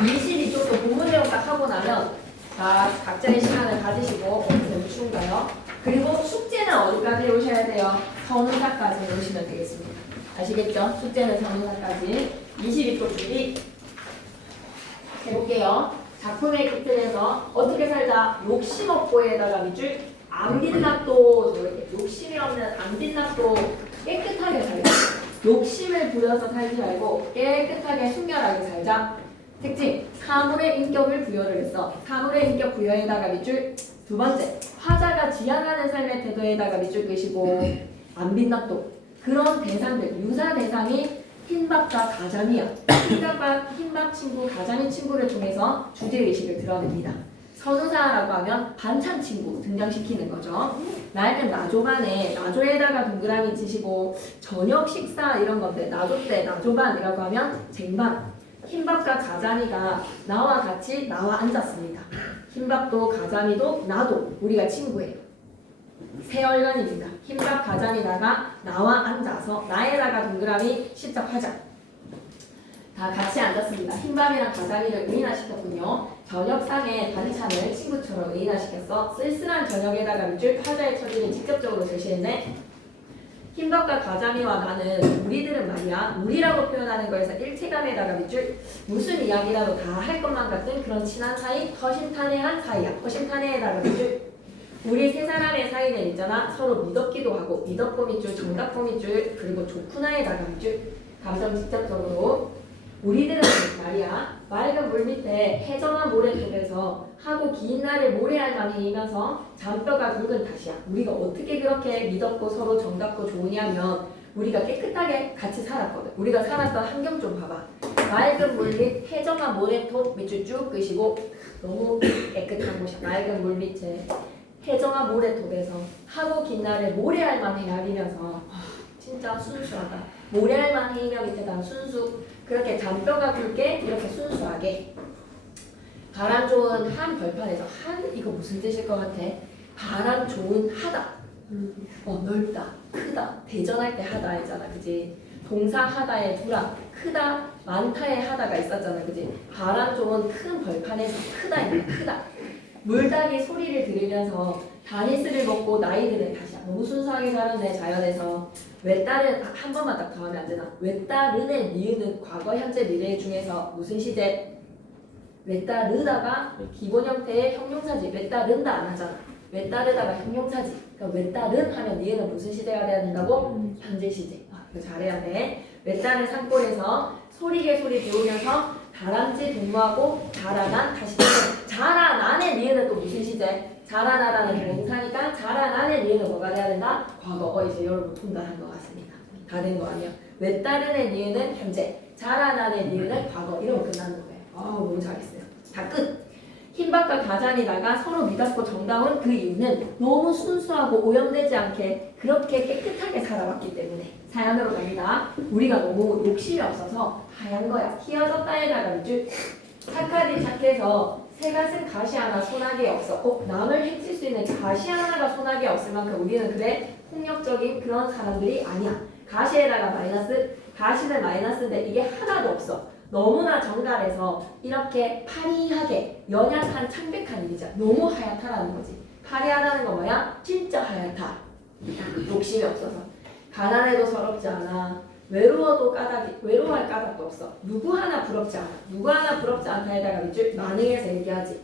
22쪽도 본문 내용 딱 하고 나면 자 각자의 시간을 가지시고 너무 추운가요? 그리고 숙제는 어디까지 오셔야 돼요? 선우사까지 오시면 되겠습니다. 아시겠죠? 숙제는 선우사까지 22쪽 준비 해볼게요. 작품의 끝에서 어떻게 살자? 욕심 없고에다가 밑줄 안 빛납도 저렇게 욕심이 없는 안 빛납도 깨끗하게 살자. 욕심을 부려서 살지 말고 깨끗하게 순결하게 살자. 특징, 사물의 인격을 부여를 했어. 사물의 인격 부여에다가 밑줄. 두 번째, 화자가 지향하는 삶의 태도에다가 밑줄 끄시고 안 빛났도 그런 대상들, 유사 대상이 흰밥과 가자미야. 흰밥 친구, 가자미 친구를 통해서 주제의식을 드러냅니다. 선우사라고 하면 반찬 친구 등장시키는 거죠. 낡은 나조반에 나조에다가 동그라미 치시고 저녁 식사 이런 것들 나조 때 나조반이라고 하면 쟁반. 흰밥과 가자미가 나와 같이 나와 앉았습니다. 흰밥도 가자미도 나도 우리가 친구예요. 세월간입니다. 흰밥 가자미다가 나와 앉아서 나에다가 동그라미 시작하자. 다 같이 앉았습니다. 흰밥이랑 가자미를 의인화시켰군요. 저녁상에 반찬을 친구처럼 의인화시켰어. 쓸쓸한 저녁에다가 밑줄 화자의 처지를 직접적으로 제시했네. 흰밥과 가자미와 나는 우리들은 말이야. 우리라고 표현하는 거에서 일체감에다가 밑줄 무슨 이야기라도 다 할 것만 같은 그런 친한 사이, 허심탄회한 사이야. 허심탄회에다가 밑줄 우리 세 사람의 사이는 있잖아. 서로 믿었기도 하고 믿었고 밑줄, 정답고 밑줄, 그리고 좋구나에다가 밑줄 감정 직접적으로 우리들은 말이야. 맑은 물 밑에 해저한 모래톱에서 하고 긴 날을 모래알만 헤이면서 잔뼈가 굵은 탓이야. 우리가 어떻게 그렇게 믿었고 서로 정답고 좋으냐면 우리가 깨끗하게 같이 살았거든. 우리가 살았던 환경 좀 봐봐. 맑은 물 밑 해저한 모래톱 밑줄 쭉 끄시고 너무 깨끗한 곳이야. 맑은 물 밑에 해저한 모래톱에서 하고 긴 날을 모래알만 헤아리면서 진짜 순수하다. 모래알만 헤이며 밑에다 순수 그렇게 잔뼈가 굵게 이렇게 순수하게 바람 좋은 한 벌판에서 한 이거 무슨 뜻일 것 같아? 바람 좋은 하다 넓다 크다 대전할 때 하다 했잖아 그지? 동사 하다의 두라 크다 많다의 하다가 있었잖아 그지? 바람 좋은 큰 벌판에서 크다 크다 물닭이 소리를 들으면서 다니스를 먹고 나이들은 다시야 너무 순수하게 살았네 자연에서 외따른 한 번만 딱 더 하면 안 되나? 외따른의 니은은 과거 현재 미래 중에서 무슨 시제? 외따르다가 기본 형태의 형용사지 외따른다 안 하잖아 외따르다가 형용사지 그러니까 외따른 하면 니은은 무슨 시제가 돼야 된다고? 현재 시제 이거 잘해야 돼 외따른 산골에서 소리게 소리 배우면서 다람쥐 동무하고 자라난 다시 자라난의 니은은 또 무슨 시제? 자라나라는 동사니까 자라난의 니은은 뭐가 돼야 된다? 과거 이제 여러분 통달한 것 같습니다. 다 된 거 아니야? 외따른의 니은은 현재 자라난의 니은은 과거 이러면 끝나는 거예요. 너무 잘했어요. 다 끝! 흰밥과 가자미다가 서로 믿었고 정다운 그 이유는 너무 순수하고 오염되지 않게 그렇게 깨끗하게 살아왔기 때문에 사연으로 갑니다. 우리가 너무 욕심이 없어서 하얀 거야. 휘어졌다에다가 밑줄 착하디 착해서 새가슴 가시 하나 손아귀에 없어. 남을 해칠 수 있는 가시 하나가 손아귀에 없을 만큼 우리는 그래 폭력적인 그런 사람들이 아니야. 가시에다가 마이너스, 가시는 마이너스인데 이게 하나도 없어. 너무나 정갈해서 이렇게 파리하게 연약한 창백한 이미지야. 너무 하얗다라는 거지. 파리하다는 거 뭐야? 진짜 하얗다. 욕심이 없어서. 가난해도 서럽지 않아. 외로워도 외로워할 까닭도 없어. 누구 하나 부럽지 않아. 누구 하나 부럽지 않다에다가 밑줄 만능에서 얘기하지.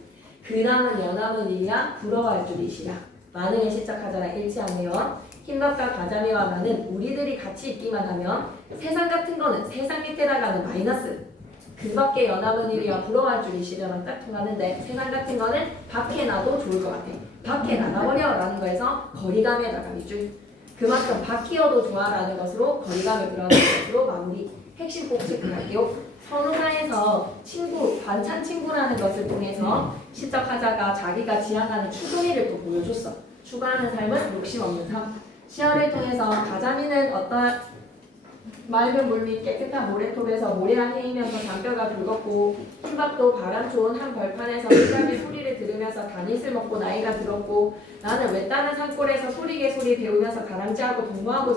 그남은 연함은 일이야 부러워할 줄이시라. 만능에 시작하잖아. 일치하네요. 흰밥과 가자미와 나는 우리들이 같이 있기만 하면 세상 같은 거는 세상 밑에다가는 마이너스. 그 밖에 연함은 일이야 부러워할 줄이시려랑 딱 통하는데 세상 같은 거는 밖에 나도 좋을 것 같아. 밖에 나가버려 라는 거에서 거리감에다가 밑줄. 그만큼 바퀴어도 좋아라는 것으로 거리감을 그려는 것으로 마무리. 핵심 꼭 체크할게요. 선우사에서 친구, 반찬 친구라는 것을 통해서 시작하자가 자기가 지향하는 추구미를 또 보여줬어. 추구하는 삶은 욕심 없는 삶. 시험을 통해서 가자미는 어떤 맑은 물 밑 깨끗한 모래톱에서 모래알 헤이면서 잔뼈가 굵었고 흰밥도 바람 좋은 한 벌판에서 물감의 소리를 들으면서 다닛을 먹고 나이가 들었고 나는 외딴한 산골에서 소리게 소리 배우면서 다람쥐하고 동무하고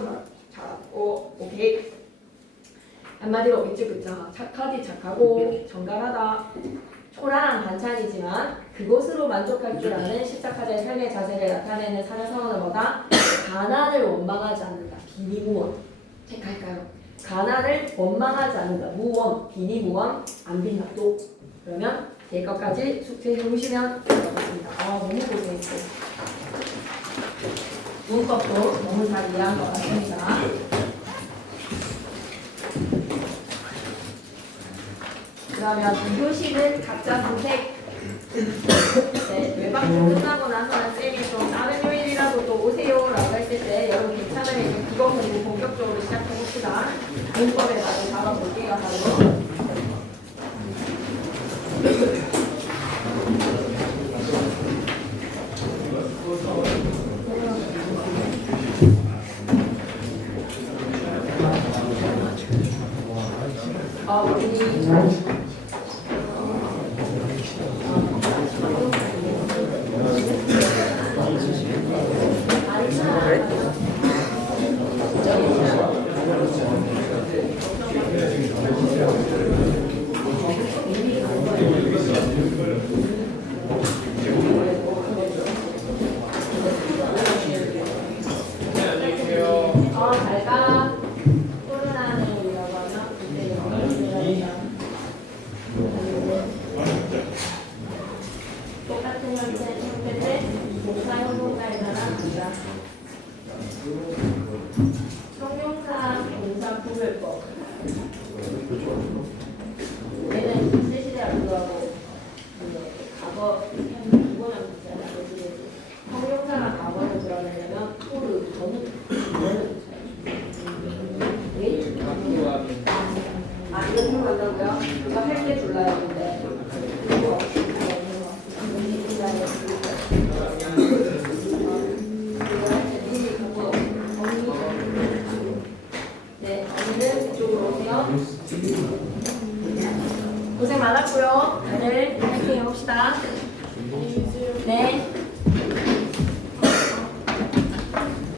자랐고 오케이 한마디로 밑줄 긋자. 착하디 착하고 정갈하다 초라한 반찬이지만 그곳으로 만족할 줄 아는 시작하자의 삶의 자세를 나타내는 사자성어는 뭐다? 가난을 원망하지 않는다. 비니무원 체크할까요? 가난을 원망하지 않는다. 무원, 비니무원, 안 빛나도. 그러면 될 것까지 숙제해 보시면 될 것 같습니다. 너무 고생했어요. 문법도 너무 잘 이해한 것 같습니다. 그러면 2교시는 각자 선택. 네, 외박도 끝나고 나서는 쌤이 좀 다른 요일이라도 또 오세요라고 했을 때 여러분 괜찮으면 이제 국어 공부 본격적으로 시작해봅시다. 문법에 바로 잡아볼게요. 바로. 잘가. 코로나는이라고 하나? 똑같은 형태인데 동사 형용사에 따라 가자. 형용사 동사 구별법. 얘는 실시대학 그거하고 과거 기본형 있잖아요. 형용사가 과거를 드러내려면 토를 전후 아, 이거 생각한다고요? 이거 할때 졸라요, 근데. 이거 네, 언니는 이쪽으로 오세요. 고생 많았고요. 다들 파이팅 해봅시다. 네.